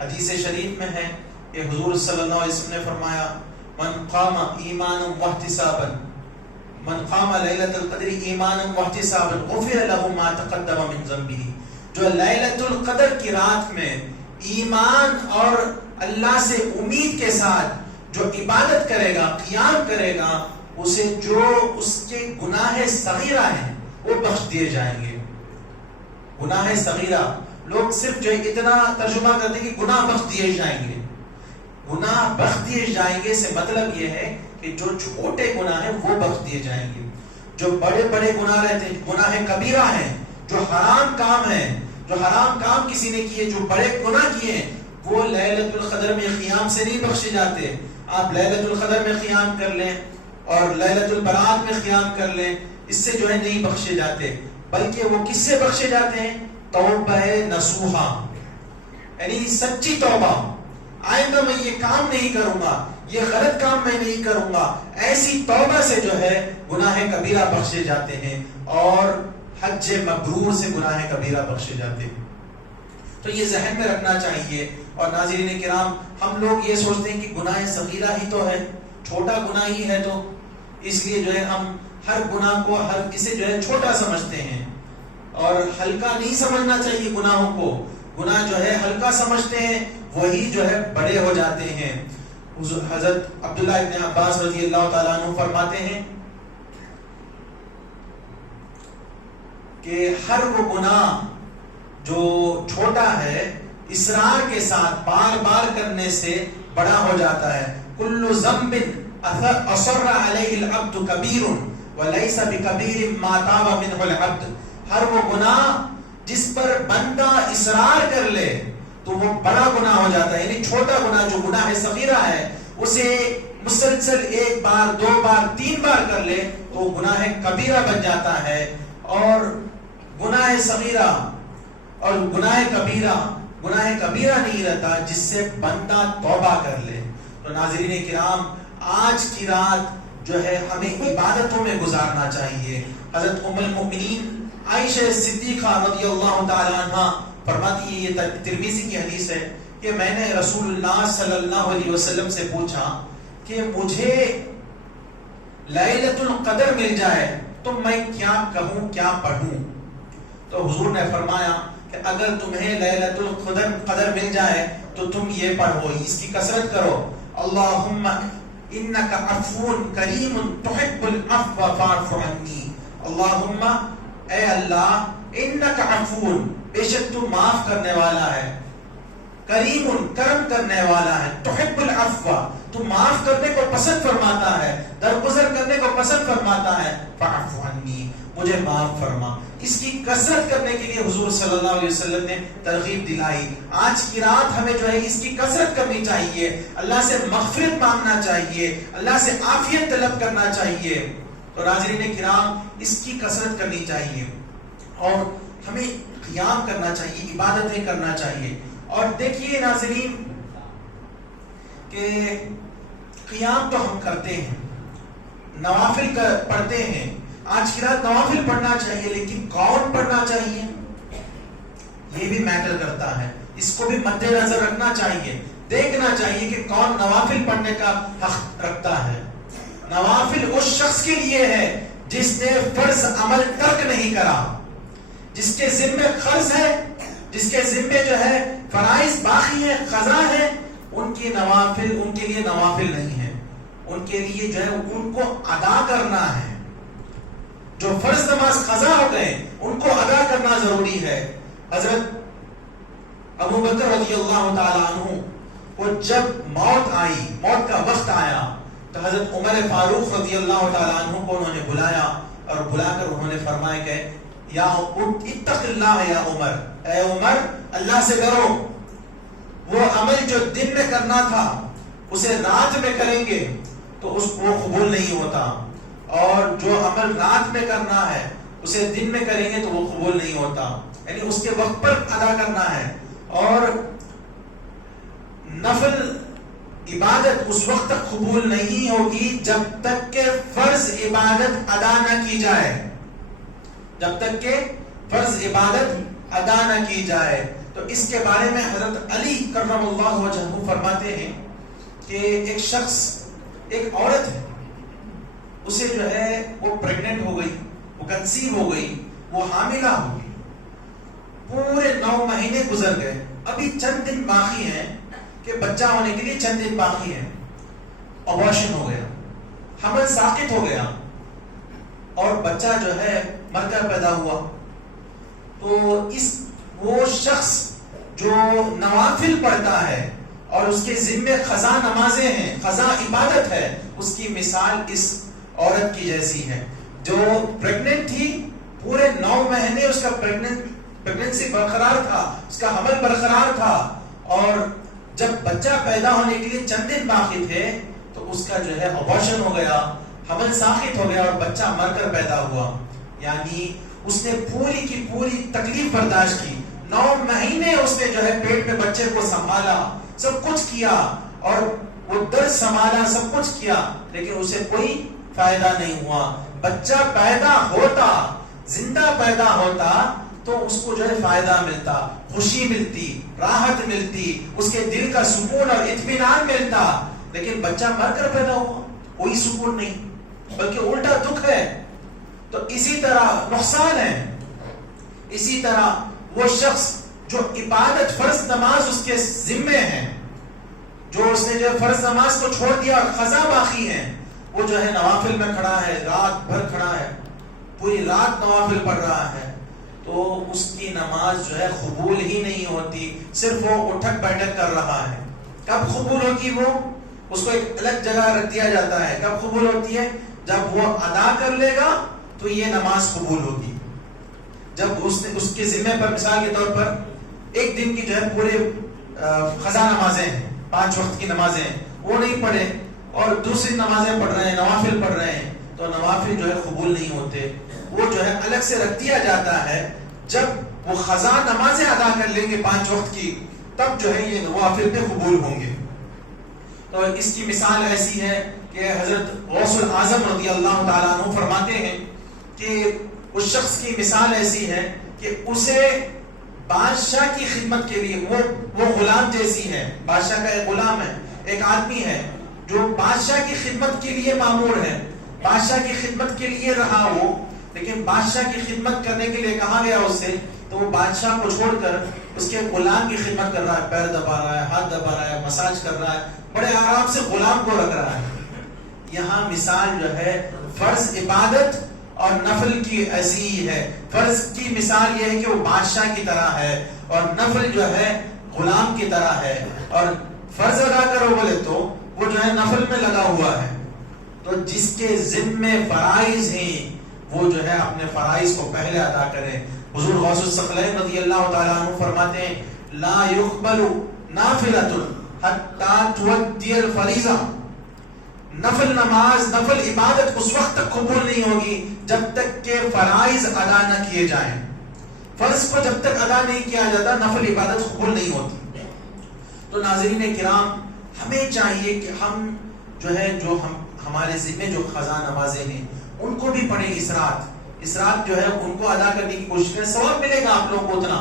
حدیث شریف میں ہے کہ حضور صلی اللہ علیہ وسلم نے فرمایا من قام ایمانا واحتسابا من قام لیلۃ القدر ایمانا واحتسابا غفر له ما تقدم من ذنبه. جو لیلۃ القدر کی رات میں ایمان اور اللہ سے امید کے ساتھ جو عبادت کرے گا، قیام کرے گا، اسے جو اس کے گناہ صغیرہ ہیں وہ بخش دیے جائیں گے. گناہ صغیرہ لوگ صرف جو اتنا ترجمہ کرتے ہیں کہ گناہ بخش دیے جائیں گے. گناہ بخش دیے جائیں گے سے مطلب یہ ہے کہ جو چھوٹے گناہ ہیں وہ بخش دیے جائیں گے. جو بڑے بڑے گناہ رہتے ہیں، گناہ کبیرہ ہیں، جو حرام کام ہیں، جو حرام کام کسی نے کیے، جو بڑے گناہ کیے ہیں، وہ لیلۃ القدر میں قیام سے نہیں بخشے جاتے. آپ لیلۃ القدر میں قیام کر لیں اور لیلۃ البرات میں قیام کر لیں، اس سے جو ہے نہیں بخشے جاتے. بلکہ وہ کس سے بخشے جاتے ہیں؟ توبہ نصوحہ، یعنی سچی توبہ. آئندہ میں یہ کام نہیں کروں گا، یہ غلط کام میں نہیں کروں گا، ایسی توبہ سے جو ہے گناہ کبیرہ بخشے جاتے ہیں اور حج مبرور سے گناہ کبیرہ بخشے جاتے ہیں. تو یہ ذہن میں رکھنا چاہیے. اور ناظرین کرام، ہم لوگ یہ سوچتے ہیں کہ گناہ صغیرہ ہی تو ہے، چھوٹا گناہ ہی ہے، تو اس لیے جو ہے ہم ہر گناہ کو ہر کسی جو ہے چھوٹا سمجھتے ہیں اور ہلکا نہیں سمجھنا چاہیے گناہوں کو. گناہ جو ہے ہلکا سمجھتے ہیں وہی جو ہے بڑے ہو جاتے ہیں. حضرت عبداللہ ابن عباس رضی اللہ تعالیٰ عنہ فرماتے ہیں کہ ہر وہ گناہ جو چھوٹا ہے اصرار کے ساتھ بار بار کرنے سے بڑا ہو جاتا ہے. کل ذنب اصر علیہ العبد کبیر ولیس بکبیر ما تاب منہ العبد. ہر وہ گناہ جس پر بندہ اصرار کر لے تو وہ بڑا گناہ ہو جاتا ہے. یعنی چھوٹا گناہ جو گناہ صغیرہ ہے اسے مسلسل ایک بار، دو بار، تین بار کر لے تو وہ گناہ کبیرہ بن جاتا ہے. اور گناہ صغیرہ اور گناہ کبیرہ نہیں رہتا جس سے بندہ توبہ کر لے. تو ناظرین کرام، آج کی رات جو ہے ہمیں عبادتوں میں گزارنا چاہیے. حضرت ام المؤمنین عائشہ صدیقہ رضی اللہ تعالی عنہ فرماتی ہے، یہ ترمذی کی حدیث ہے، کہ میں نے رسول اللہ صلی اللہ علیہ وسلم سے پوچھا کہ مجھے لیلۃ القدر مل جائے تو میں کیا کہوں، کیا پڑھوں؟ تو حضور نے فرمایا کہ اگر تمہیں لیلۃ القدر مل جائے تو تم یہ پڑھو، اس کی کثرت کرو. اللہم انک عفو کریم تحب العفو فاعف عنی. اللہم، اے اللہ، انک عفو، بے شک تو معاف کرنے والا ہے، کریم، کرم کرنے والا ہے، تحب العفو، تو معاف کرنے کو پسند فرماتا ہے، درگزر کرنے کو پسند فرماتا ہے. فاعف عنی، مجھے معاف فرما. اس کی کثرت کرنے کے لیے حضور صلی اللہ علیہ وسلم نے ترغیب دلائی. آج کی رات ہمیں جو ہے اس کی کثرت کرنی چاہیے، اللہ سے مغفرت مانگنا چاہیے، اللہ سے عافیت طلب کرنا چاہیے. تو ناظرین کرام، اس کی کثرت کرنی چاہیے اور ہمیں قیام کرنا چاہیے، عبادتیں کرنا چاہیے. اور دیکھیے ناظرین کہ قیام تو ہم کرتے ہیں، نوافل پڑھتے ہیں. آج کی رات نوافل پڑھنا چاہیے، لیکن کون پڑھنا چاہیے یہ بھی میٹر کرتا ہے. اس کو بھی مد نظر رکھنا چاہیے، دیکھنا چاہیے کہ کون نوافل پڑھنے کا حق رکھتا ہے. نوافل اس شخص کے لیے ہے جس نے فرض عمل ترک نہیں کرا، جس کے ذمے قرض ہے، جس کے ذمے جو ہے فرائض باقی ہے، قضا ہے، ان کی نوافل ان کے لیے نوافل نہیں ہے. ان کے لیے جو ہے ان کو ادا کرنا ہے. جو فرض نماز قضا ہو گئے ان کو ادا کرنا ضروری ہے. حضرت ابو بکر رضی اللہ تعالی عنہ کو جب موت آئی، موت کا وقت آیا، تو حضرت عمر فاروق رضی اللہ تعالی عنہ کو انہوں نے بلایا اور بلا کر انہوں نے فرمایا کہ یا اتق اللہ یا عمر، اے عمر اللہ سے ڈرو. وہ عمل جو دن میں کرنا تھا اسے رات میں کریں گے تو اس کو قبول نہیں ہوتا، اور جو عمل رات میں کرنا ہے اسے دن میں کریں گے تو وہ قبول نہیں ہوتا. یعنی اس کے وقت پر ادا کرنا ہے. اور نفل عبادت اس وقت تک قبول نہیں ہوگی جب تک کہ فرض عبادت ادا نہ کی جائے، جب تک کہ فرض عبادت ادا نہ کی جائے. تو اس کے بارے میں حضرت علی کرم اللہ وجہہ فرماتے ہیں کہ ایک شخص، ایک عورت ہے، اسے جو ہے وہ پریگننٹ ہو گئی، وہ کنسیو ہو گئی، وہ حاملہ ہو گئی، پورے 9 مہینے گزر گئے، ابھی چند دن باقی ہیں کہ بچہ ہونے کے لیے چند دن باقی ہیں، ابارشن ہو گیا، حمل ساقط ہو گیا اور بچہ جو ہے مر کر پیدا ہوا. تو وہ شخص جو نوافل پڑھتا ہے اور اس کے ذمے قضا نمازیں ہیں، قضا عبادت ہے، اس کی مثال اس عورت کی جیسی ہے جو پریگننٹ تھی، پورے 9 مہینے اس کا پریگننسی برقرار تھا، اس کا حمل برقرار تھا، اور جب بچہ پیدا ہونے کے لیے چند دن باقی تھے تو اس کا جو ہے ابارشن ہو گیا، حمل ساقط ہو گیا اور بچہ مر کر پیدا ہوا. یعنی اس نے پوری کی پوری تکلیف برداشت کی، 9 مہینے اس نے جو ہے پیٹ میں بچے کو سنبھالا، سب کچھ کیا، اور وہ درد سنبھالا، سب کچھ کیا، لیکن اسے کوئی فائدہ نہیں ہوا. بچہ پیدا ہوتا، زندہ پیدا ہوتا تو اس کو جو ہے فائدہ ملتا، خوشی ملتی، راحت ملتی، اس کے دل کا سکون اور اطمینان ملتا، لیکن بچہ مر کر پیدا ہوا، کوئی سکون نہیں بلکہ الٹا دکھ ہے. تو اسی طرح نقصان ہے. اسی طرح وہ شخص جو عبادت فرض نماز اس کے ذمے ہے، جو اس نے جو فرض نماز کو چھوڑ دیا اور قضا باقی ہے، وہ جو ہے نوافل میں کھڑا ہے، رات بھر کھڑا ہے، پوری رات نوافل پڑھ رہا ہے، تو اس کی نماز جو ہے قبول ہی نہیں ہوتی، صرف وہ اٹھک بیٹھک کر رہا ہے. کب قبول ہوگی؟ وہ اس کو ایک الگ جگہ رکھ دیا جاتا ہے. کب قبول ہوتی ہے؟ جب وہ ادا کر لے گا تو یہ نماز قبول ہوگی. جب اس کے ذمہ پر مثال کے طور پر ایک دن کی جو ہے پورے قضا نمازیں ہیں، 5 وقت کی نمازیں ہیں، وہ نہیں پڑھے اور دوسری نمازیں پڑھ رہے ہیں، نوافل پڑھ رہے ہیں، تو نوافل جو ہے قبول نہیں ہوتے. وہ جو ہے الگ سے رکھ دیا جاتا ہے. جب وہ قضا نمازیں ادا کر لیں گے 5 وقت کی، تب جو ہے یہ نوافل پہ قبول ہوں گے. تو اس کی مثال ایسی ہے کہ حضرت غوث الاعظم رضی اللہ تعالیٰ عنہ فرماتے ہیں کہ اس شخص کی مثال ایسی ہے کہ اسے بادشاہ کی خدمت کے لیے، وہ غلام جیسی ہے، بادشاہ کا ایک غلام ہے، ایک آدمی ہے جو بادشاہ کی خدمت کے لیے مامور ہے، بادشاہ کی خدمت کے لیے رہا وہ، لیکن بادشاہ کی خدمت کرنے کے لیے کہا گیا اس سے، تو وہ بادشاہ کو چھوڑ کر اس کے غلام کی خدمت کر رہا ہے، پیر دبا رہا ہے، ہاتھ دبا رہا ہے، مساج کر رہا ہے، بڑے آرام سے غلام کو رکھ رہا ہے. یہاں مثال جو ہے فرض عبادت اور نفل کی ایسی ہی ہے. فرض کی مثال یہ ہے کہ وہ بادشاہ کی طرح ہے اور نفل جو ہے غلام کی طرح ہے. اور فرض ادا کرو بولے تو وہ جو ہے نفل میں لگا ہوا ہے. تو جس کے ذمے فرائض ہیں وہ جو ہے اپنے فرائض کو پہلے ادا کریں. حضور غوث الثقلین رضی اللہ تعالیٰ عنہ فرماتے ہیں لا يقبل نافلۃ حتی تؤدی الفریضہ. نفل نماز، نفل عبادت اس وقت تک قبول نہیں ہوگی جب تک کہ فرائض ادا نہ کیے جائیں. فرض کو جب تک ادا نہیں کیا جاتا نفل عبادت قبول نہیں ہوتی. تو ناظرین کرام، ہمیں چاہیے کہ ہم جو ہے ہمارے ذمہ جو قضا نمازیں ہیں ان کو بھی پڑھیں. اس رات جو ہے ان کو ادا کرنے کی کوشش کریں. ثواب ملے گا آپ لوگوں کو، اتنا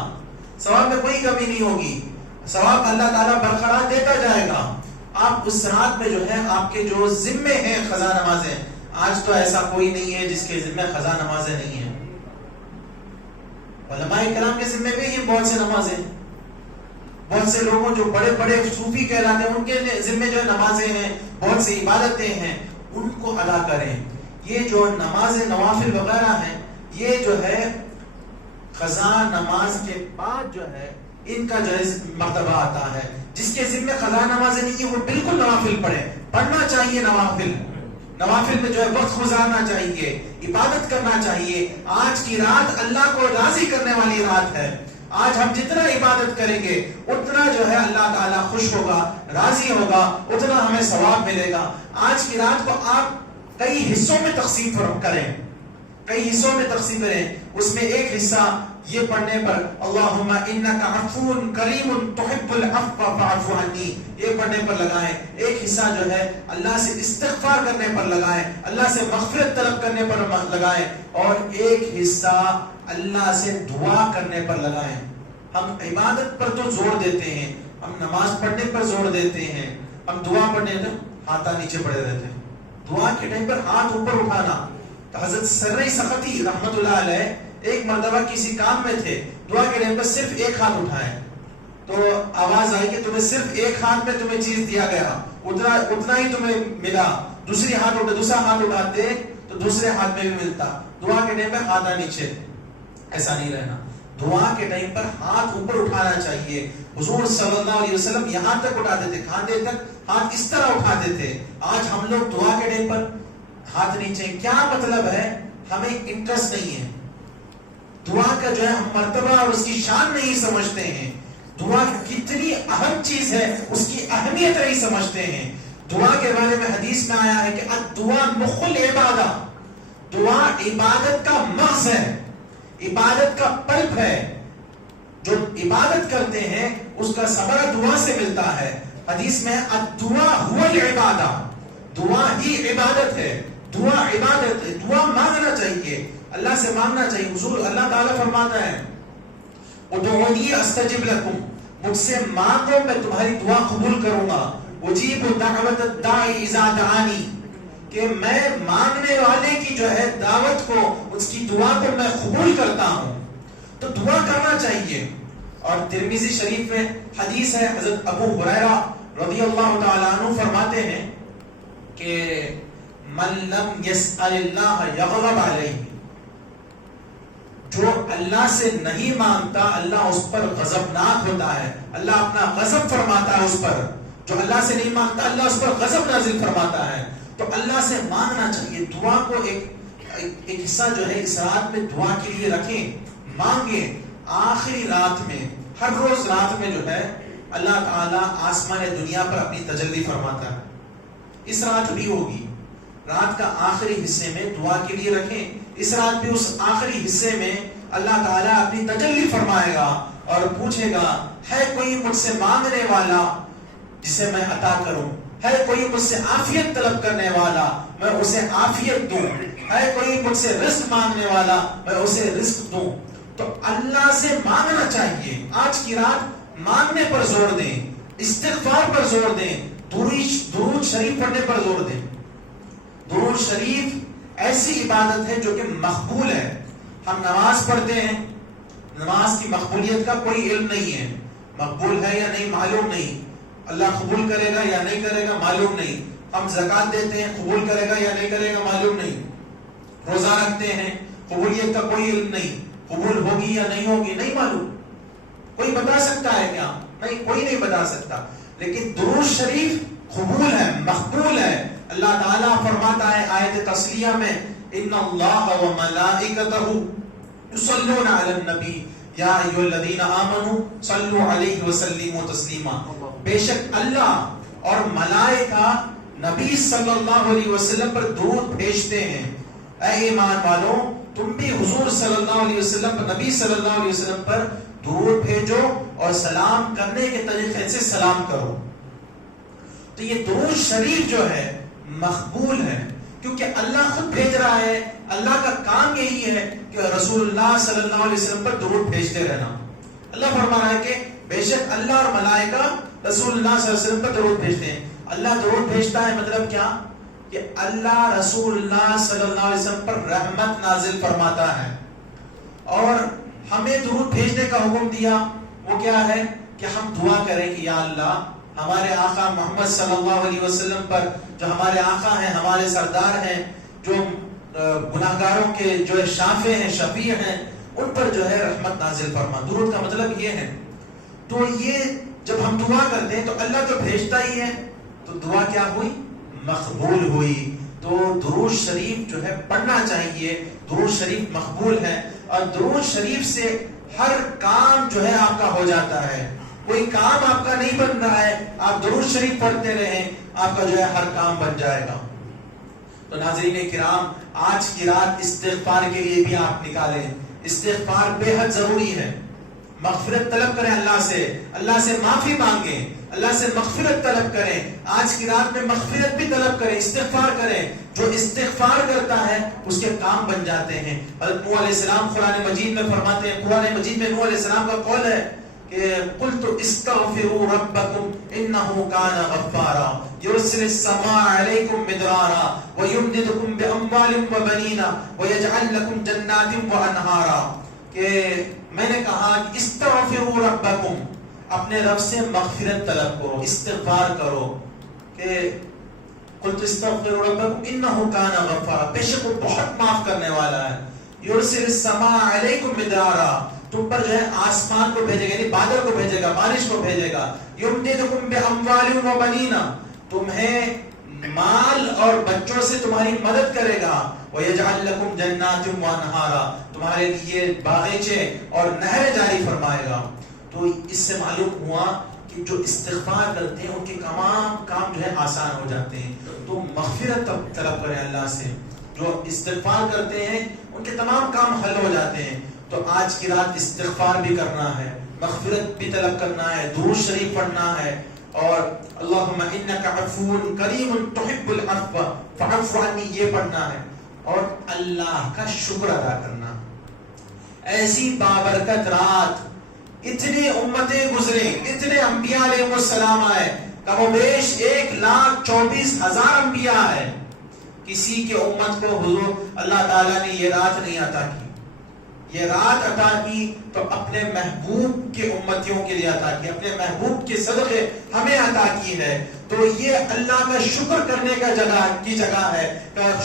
ثواب میں کوئی کمی نہیں ہوگی، ثواب اللہ تعالیٰ برقرار دیتا جائے گا. آپ اس رات میں جو ہے آپ کے جو ذمے ہیں قضا نمازیں، آج تو ایسا کوئی نہیں ہے جس کے ذمے قضا نمازیں نہیں ہیں. علماء کرام کے ذمے بھی یہ بہت سے نمازیں، بہت سے لوگوں جو بڑے بڑے صوفی کہلاتے ہیں ان کے ذمے جو نمازیں ہیں، بہت سی عبادتیں ہیں، ان کو ادا کریں. یہ جو نماز نوافل وغیرہ ہیں یہ جو ہے قضا نماز کے بعد جو ہے ان کا جو ہے مرتبہ آتا ہے. جس کے ذمہ قضا نمازیں نہیں ہے وہ بالکل نوافل پڑھے. پڑھنا چاہیے نوافل میں جو ہے وقت گزارنا چاہیے، عبادت کرنا چاہیے. آج کی رات اللہ کو راضی کرنے والی رات ہے. آج ہم جتنا عبادت کریں گے اتنا جو ہے اللہ تعالیٰ خوش ہوگا، راضی ہوگا، اتنا ہمیں ثواب ملے گا. آج کی رات کو آپ کئی حصوں میں تقسیم کریں، اس میں ایک حصہ یہ پڑھنے پر اللہم انک عفو کریم تحب العفو فاعف عنی، یہ پڑھنے پر لگائیں. ایک حصہ جو ہے اللہ سے استغفار کرنے پر لگائیں، اللہ سے مغفرت طلب کرنے پر لگائیں، اور ایک حصہ اللہ سے دعا کرنے پر لگائیں. ہم عبادت پر تو زور دیتے ہیں، ہم نماز پڑھنے پر زور دیتے ہیں، ہم دعا پڑھنے پر ہاتھ نیچے پڑے رہتے ہیں. دعا کے ٹائم پر ہاتھ اوپر اٹھانا. تو حضرت سرِ سختی رحمت اللہ علیہ ایک مرتبہ کسی کام میں تھے, دعا کے ٹائم پر صرف ایک ہاتھ اٹھائے, تو آواز آئی کہ تمہیں صرف ایک ہاتھ میں تمہیں چیز دیا گیا, اتنا ہی تمہیں ملا. دوسرا ہاتھ اٹھاتے تو دوسرے ہاتھ میں بھی ملتا. دعا کے ٹائم پر ہاتھ نیچے, ایسا نہیں رہنا. دعا کے ٹائم پر ہاتھ اوپر اٹھانا چاہیے. حضور صلی اللہ علیہ وسلم یہاں تک اٹھاتے تھے, کھاندے تک ہاتھ اس طرح اٹھاتے تھے. آج ہم لوگ دعا کے ٹائم پر ہاتھ نیچے. کیا مطلب ہے؟ ہمیں انٹرسٹ نہیں ہے. دعا کا جو ہے ہم مرتبہ اور اس کی شان نہیں سمجھتے ہیں. دعا کتنی اہم چیز ہے اس کی اہمیت نہیں سمجھتے ہیں. دعا کے بارے میں حدیث میں آیا ہے کہ الدعاء مخ العبادہ, دعا عبادت کا مغز ہے, عبادت کا پلپ ہے. جو عبادت کرتے ہیں اس کا ثمرہ دعا سے ملتا ہے. حدیث میں الدعاء هو العبادہ, دعا ہی عبادت ہے. دعا عبادت ہے. دعا مانگنا چاہیے, اللہ سے مانگنا چاہیے. حضور اللہ تعالیٰ فرماتا ہے ادعونی استجب لکم, مجھ سے مانگو میں تمہاری دعا قبول کروں گا. اجیب دعوت الداعی اذا دعانی, کہ میں مانگنے والے کی جو ہے دعوت کو, اس کی دعا کو میں قبول کرتا ہوں. تو دعا کرنا چاہیے. اور ترمذی شریف میں حدیث ہے, حضرت ابو ہریرہ رضی اللہ تعالیٰ عنہ فرماتے ہیں کہ من لم يسأل اللہ یغضب علیہ, جو اللہ سے نہیں مانگتا اللہ اس پر غضبناک ہوتا ہے. اللہ اپنا غضب فرماتا ہے اس پر. جو اللہ سے نہیں مانگتا اللہ اس پر غضب نازل فرماتا ہے. تو اللہ سے مانگنا چاہیے. دعا کو ایک حصہ جو ہے اس رات میں دعا کے لیے رکھیں, مانگیں. آخری رات میں, ہر روز رات میں جو ہے اللہ تعالیٰ آسمان دنیا پر اپنی تجلی فرماتا ہے. اس رات بھی ہوگی. رات کا آخری حصے میں دعا کے لیے رکھیں. اس رات بھی اس آخری حصے میں اللہ تعالیٰ اپنی تجلی فرمائے گا اور پوچھے گا ہے کوئی مجھ سے مانگنے والا جسے میں عطا کروں, ہے کوئی مجھ سے عافیت طلب کرنے والا میں اسے عافیت دوں, ہے کوئی مجھ سے رزق مانگنے والا میں اسے رزق دوں. تو اللہ سے مانگنا چاہیے. آج کی رات مانگنے پر زور دیں, استغفار پر زور دیں, درود شریف پڑھنے پر زور دیں. درود شریف ایسی عبادت ہے جو کہ مقبول ہے. ہم نماز پڑھتے ہیں, نماز کی مقبولیت کا کوئی علم نہیں ہے, مقبول ہے یا نہیں معلوم نہیں, اللہ قبول کرے گا یا نہیں کرے گا معلوم نہیں. ہم زکات دیتے ہیں, قبول کرے گا یا نہیں کرے گا معلوم نہیں. روزہ رکھتے ہیں, قبولیت کا کوئی علم نہیں, قبول ہوگی یا نہیں ہوگی نہیں معلوم. کوئی بتا سکتا ہے کیا؟ نہیں, کوئی نہیں بتا سکتا. لیکن درود شریف قبول ہے, مقبول ہے. اللہ تعالیٰ فرماتا ہے آیت تسلیہ میں ان اللہ و ملائکتہ یصلون علی النبی یا ایھا الذین آمنوا صلوا علیہ وسلموا تسلیما. بے شک اللہ اور ملائکہ نبی صلی اللہ علیہ وسلم پر درود بھیجتے ہیں. اے ایمان والوں تم بھی حضور صلی اللہ علیہ وسلم پر, نبی صلی اللہ علیہ وسلم پر درود بھیجو اور سلام کرنے کے طریقے سے سلام کرو. تو یہ درود شریف جو ہے مقبول ہے کیونکہ اللہ خود بھیج رہا ہے. اللہ کا کام یہی ہے کہ رسول اللہ صلی اللہ علیہ وسلم پر درود بھیجتے رہنا. اللہ فرما رہا ہے کہ بے شک اللہ اور ملائکہ رسول اللہ صلی اللہ علیہ وسلم پر درود بھیجتے ہیں. اللہ درود بھیجتا ہے مطلب کیا؟ کہ اللہ رسول اللہ صلی اللہ علیہ وسلم پر رحمت نازل فرماتا ہے. اور ہمیں درود بھیجنے کا حکم دیا وہ کیا ہے کہ ہم دعا کریں کہ یا اللہ ہمارے آقا محمد صلی اللہ علیہ وسلم پر, جو ہمارے آقا ہیں, ہمارے سردار ہیں, جو گناہگاروں کے جو شافع ہیں, شفیع ہیں, ان پر جو ہے رحمت نازل فرما. درود کا مطلب یہ ہے. تو یہ جب ہم دعا کرتے ہیں تو اللہ تو بھیجتا ہی ہے, تو دعا کیا ہوئی؟ مقبول ہوئی. تو درود شریف جو ہے پڑھنا چاہیے. درود شریف مقبول ہے اور درود شریف سے ہر کام جو ہے آپ کا ہو جاتا ہے. کوئی کام آپ کا نہیں بن رہا ہے, آپ درود شریف پڑھتے رہیں, آپ کا جو ہے ہر کام بن جائے گا. تو ناظرین کرام آج کی رات استغفار کے لیے بھی آپ نکالیں. استغفار بے حد ضروری ہے. مغفرت طلب کریں اللہ سے معافی مانگیں, اللہ سے مغفرت طلب کریں. آج کی رات میں مغفرت بھی طلب کریں, استغفار کریں. جو استغفار کرتا ہے اس کے کام بن جاتے ہیں. حضرت نوح علیہ السلام قرآن مجید میں فرماتے ہیں, قرآن مجید میں نوح علیہ السلام کا قول ہے کہ قلت استغفروا ربکم انه کان غفارا یرسل السماء علیکم مدرارا ویمددکم باموال وبنین ویجعل لکم جنات وانہارا. کہ میں نے کہا کہ استغفروا ربکم، اپنے رب سے مغفرت طلب کرو، استغفار کرو. کہ قلت استغفروا ربکم انه کان غفارا، بے شک وہ بہت معاف کرنے والا ہے. یرسل السماء علیکم مدرارا، تم پر جو ہے آسمان کو بھیجے گا، یعنی بادل کو بھیجے گا، بارش کو بھیجے گا. یمددکم باموال وبنین، تمہیں مال اور بچوں سے تمہاری مدد کرے گا. ویجعل لکم جنات وانہارا، تمہارے لیے باغیچے اور نہریں جاری فرمائے گا. تو اس سے معلوم ہوا کہ جو استغفار کرتے ہیں ان کے تمام کام جو ہے آسان ہو جاتے ہیں. تو مغفرت طلب کریں اللہ سے. جو استغفار کرتے ہیں ان کے تمام کام حل ہو جاتے ہیں. تو آج کی رات استغفار بھی کرنا ہے، مغفرت بھی طلب کرنا ہے، درود شریف پڑھنا ہے، اور اللہم انک عفو کریم تحب العفو فاعف عنی یہ پڑھنا ہے، اور اللہ کا شکر ادا کرنا. ایسی بابرکت رات، اتنے امتیں گزرے، اتنے انبیاء علیہ السلام آئے، کم و بیش 1,24,000 انبیاء آئے. کسی کے امت کو حضور اللہ تعالیٰ نے یہ رات نہیں عطا کی. یہ رات عطا کی تو اپنے محبوب کے امتیوں کے لیے عطا کی، اپنے محبوب کے صدقے ہمیں عطا کی ہے. تو یہ اللہ کا شکر کرنے کا جگہ ہے،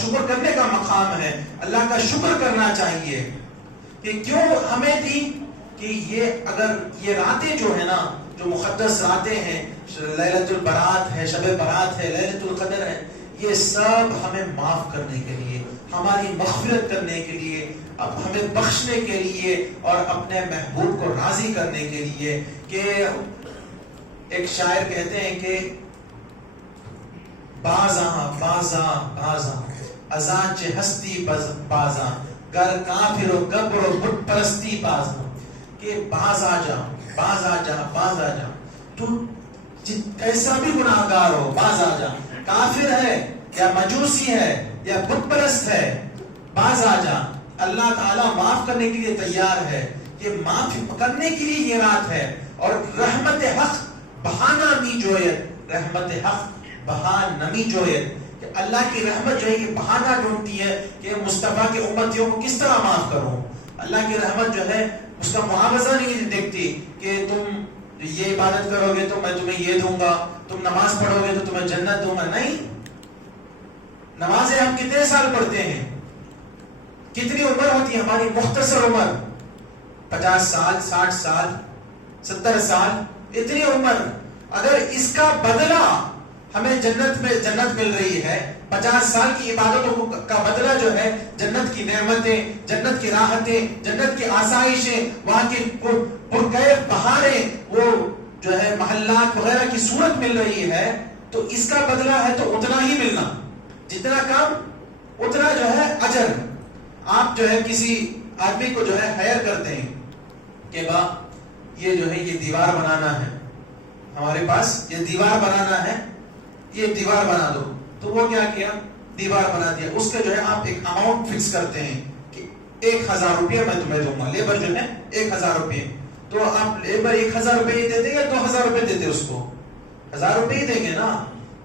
شکر کرنے کا مقام ہے. اللہ کا شکر کرنا چاہیے کہ کیوں ہمیں دی. کہ یہ اگر یہ راتیں جو ہے نا، جو مقدس راتیں ہیں، لیلۃ البرات ہے، شب برات ہے، لیلۃ القدر ہے، یہ سب ہمیں معاف کرنے کے لیے، ہماری مغفرت کرنے کے لیے، اب ہمیں بخشنے کے لیے اور اپنے محبوب کو راضی کرنے کے لیے. کہ ایک شاعر کہتے ہیں کہ بازاں ازاں چہ ہستی بازاں گر کافر و گبر و بت پرستی بازاں. کہ باز آ جا تو کیسا بھی گناہگار ہو، باز آ جا. کافر ہے یا مجوسی ہے یا بت پرست ہے، باز آ جا. اللہ تعالیٰ معاف کرنے کے لیے تیار ہے. یہ معاف کرنے کے لیے یہ رات ہے. اور رحمت حق بہانا می جویت، رحمت حق بہا نمی جویت، کہ اللہ کی رحمت جو ہے یہ بہانا ڈھونڈتی ہے کہ مصطفیٰ کے امتیوں کو کس طرح معاف کروں. اللہ کی رحمت جو ہے اس کا معاوضہ نہیں دیکھتی کہ تم یہ عبادت کرو گے تو میں تمہیں یہ دوں گا، تم نماز پڑھو گے تو تمہیں جنت دوں گا. نہیں، نمازیں ہم کتنے سال پڑھتے ہیں، کتنی عمر ہوتی ہے ہماری؟ مختصر عمر، 50 سال، 60 سال، 70 سال، اتنی عمر. اگر اس کا بدلہ ہمیں جنت مل رہی ہے، 50 سال کی عبادتوں کا بدلہ جو ہے جنت کی نعمتیں، جنت کی راحتیں، جنت کی آسائشیں، وہاں کی پرکیف بہاریں، وہ جو ہے محلات وغیرہ کی صورت مل رہی ہے، تو اس کا بدلہ ہے تو اتنا ہی ملنا. جتنا کام اتنا جو ہے اجر. آپ جو ہے کسی آدمی کو جو ہے ہائر کرتے ہیں کہ یہ جو ہے یہ دیوار بنانا ہے، ہمارے پاس یہ دیوار بنانا ہے، یہ دیوار بنا دو. تو وہ کیا دیوار بنا دیا. اس کا جو ہے آپ ایک اماؤنٹ فکس کرتے ہیں کہ 1,000 روپیہ میں تمہیں دوں گا، لیبر جو ہے 1,000 روپیے. تو آپ لیبر 1,000 روپے ہی دیتے یا 2,000 روپے دیتے؟ اس کو 1,000 روپے ہی دیں گے نا.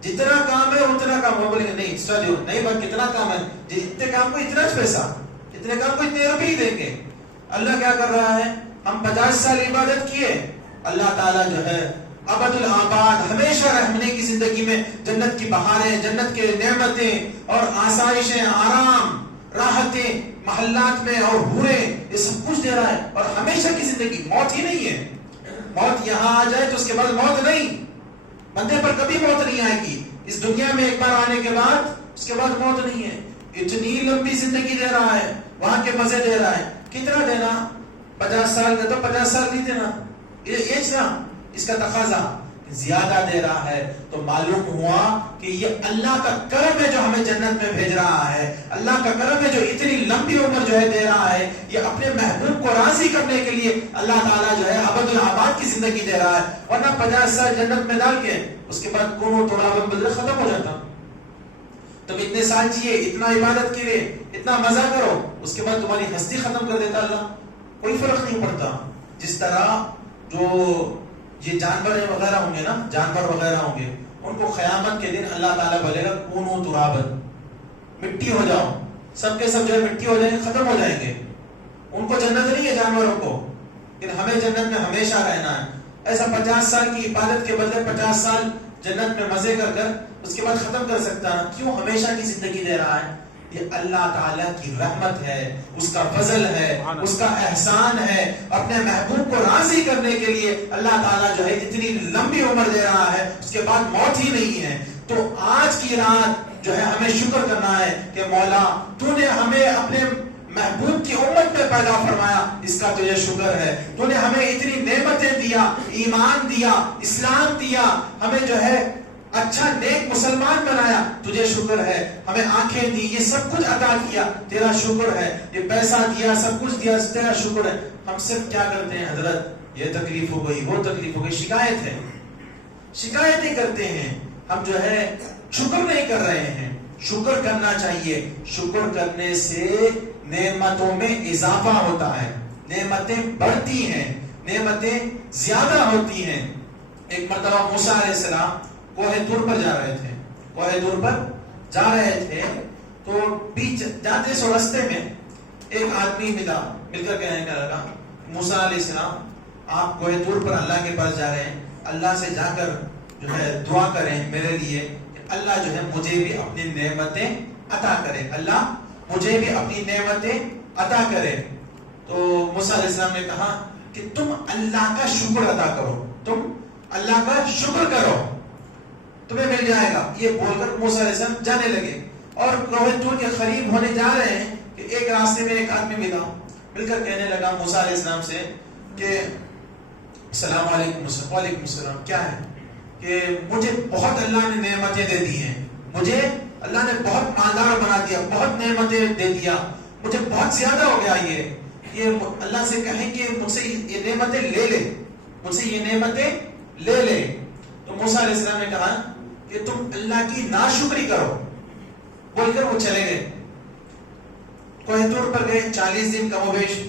جتنا کام ہے اتنا کام. وہ بولیں گے نہیں ایکسٹرا دو. نہیں بس کتنا کام ہے، جتنے کام کو اتنا پیسہ، اتنے کام کو اتنے روپے ہی دیں گے. اللہ کیا کر رہا ہے؟ ہم 50 سال عبادت کیے، اللہ تعالیٰ جو ہے ابد الآباد ہمیشہ رہنے کی زندگی میں جنت کی بہاریں، جنت کے نعمتیں اور آسائشیں، آرام، راحتیں محلات میں اور حوریں، یہ سب کچھ دے رہا ہے. اور ہمیشہ کی زندگی، موت ہی نہیں ہے. موت یہاں آ جائے تو اس کے بعد موت نہیں. بندے پر کبھی موت نہیں آئے گی. اس دنیا میں ایک بار آنے کے بعد اس کے بعد موت نہیں ہے. اتنی لمبی زندگی دے رہا ہے، وہاں کے مزے دے رہا ہے. کتنا دینا؟ 50 سال کا تو 50 سال نہیں دینا. یہ نا اس کا تقاضا زیادہ دے رہا ہے. تو معلوم ہوا کہ یہ اللہ کا کرم ہے جو ہمیں جنت میں بھیج رہا ہے. اللہ کا کرم ہے جو اتنی لمبی عمر جو ہے دے رہا ہے. یہ اپنے محبوب کو راضی کرنے کے لیے اللہ تعالیٰ جو ہے ابد الآباد کی زندگی دے رہا ہے. ورنہ 50 سال جنت میں ڈال کے اس کے بعد کونوں توڑا بدل ختم ہو جاتا. تم اتنے سال جیے، اتنا عبادت کیے، اتنا مزہ کرو، اس کے بعد تمہاری ہستی ختم کر دیتا اللہ. کوئی فرق نہیں پڑتا. جس طرح جو یہ جانور وغیرہ ہوں گے نا، جانور وغیرہ ہوں گے، ان کو قیامت کے دن اللہ تعالیٰ بولے گا کونو ترابن، مٹی ہو جاؤ، سب کے سب جو ہے مٹی ہو جائیں گے، ختم ہو جائیں گے. ان کو جنت نہیں ہے جانوروں کو، لیکن ہمیں جنت میں ہمیشہ رہنا ہے. ایسا 50 سال کی عبادت کے بدلے 50 سال جنت میں مزے کر کر اس کے بعد ختم کر سکتا ہے. کیوں ہمیشہ کی زندگی دے رہا ہے؟ یہ اللہ تعالیٰ کی رحمت ہے، اس کا فضل ہے، اس کا احسان ہے. اپنے محبوب کو راضی کرنے کے لیے اللہ تعالیٰ جو ہے اتنی لمبی عمر دے رہا ہے، اس کے بعد موت ہی نہیں ہے. تو آج کی رات جو ہے ہمیں شکر کرنا ہے کہ مولا تو نے ہمیں اپنے محبوب کی امت میں پیدا فرمایا، اس کا تجھے شکر ہے. تو نے ہمیں اتنی نعمتیں دیا، ایمان دیا، اسلام دیا، ہمیں جو ہے اچھا نیک مسلمان بنایا، تجھے شکر ہے. ہمیں آنکھیں دی، یہ سب کچھ عطا کیا، تیرا شکر ہے. یہ پیسہ دیا، سب کچھ دیا، تیرا شکر ہے. ہم صرف کیا کرتے ہیں؟ حضرت یہ تکلیف ہو گئی، وہ تکلیف ہو گئی، شکایت ہے، شکایتیں کرتے ہیں. ہم جو ہے شکر نہیں کر رہے ہیں. شکر کرنا چاہیے. شکر کرنے سے نعمتوں میں اضافہ ہوتا ہے، نعمتیں بڑھتی ہیں، نعمتیں زیادہ ہوتی ہیں. ایک مرتبہ موسیٰ علیہ السلام کوہ طور پر جا رہے تھے، کوہ طور پر جا رہے تھے تو بیچ جاتے سو رستے میں ایک آدمی ملا، مل کر کہنے لگا موسیٰ علیہ السلام آپ کوہ طور پر اللہ کے پاس جا رہے ہیں، اللہ سے جا کر جو ہے دعا کریں میرے لیے کہ اللہ جو ہے مجھے بھی اپنی نعمتیں عطا کرے، اللہ مجھے بھی اپنی نعمتیں عطا کرے. تو موسیٰ علیہ السلام نے کہا کہ تم اللہ کا شکر ادا کرو، تم اللہ کا شکر کرو، تمہیں مل جائے گا. یہ بول کر موسیٰ علیہ السلام جانے لگے اور کوہ طور کے قریب ہونے جا رہے ہیں کہ ایک راستے میں ایک آدمی ملا، مل کر کہنے لگا موسیٰ علیہ السلام سے کہ السلام علیکم. وعلیکم السلام. کیا ہے کہ مجھے بہت اللہ نے نعمتیں دے دی ہیں، مجھے اللہ نے بہت مالدار بنا دیا، بہت نعمتیں دے دیا، مجھے بہت زیادہ ہو گیا. یہ اللہ سے کہیں کہ مجھ سے یہ نعمتیں لے لے، مجھ سے یہ نعمتیں لے لے. تو موسیٰ علیہ السلام نے کہا کہ تم اللہ کی ناشکری کرو، بول کر وہ چلے گئے. کوہ طور پر گئے، 40 دن کم و بیش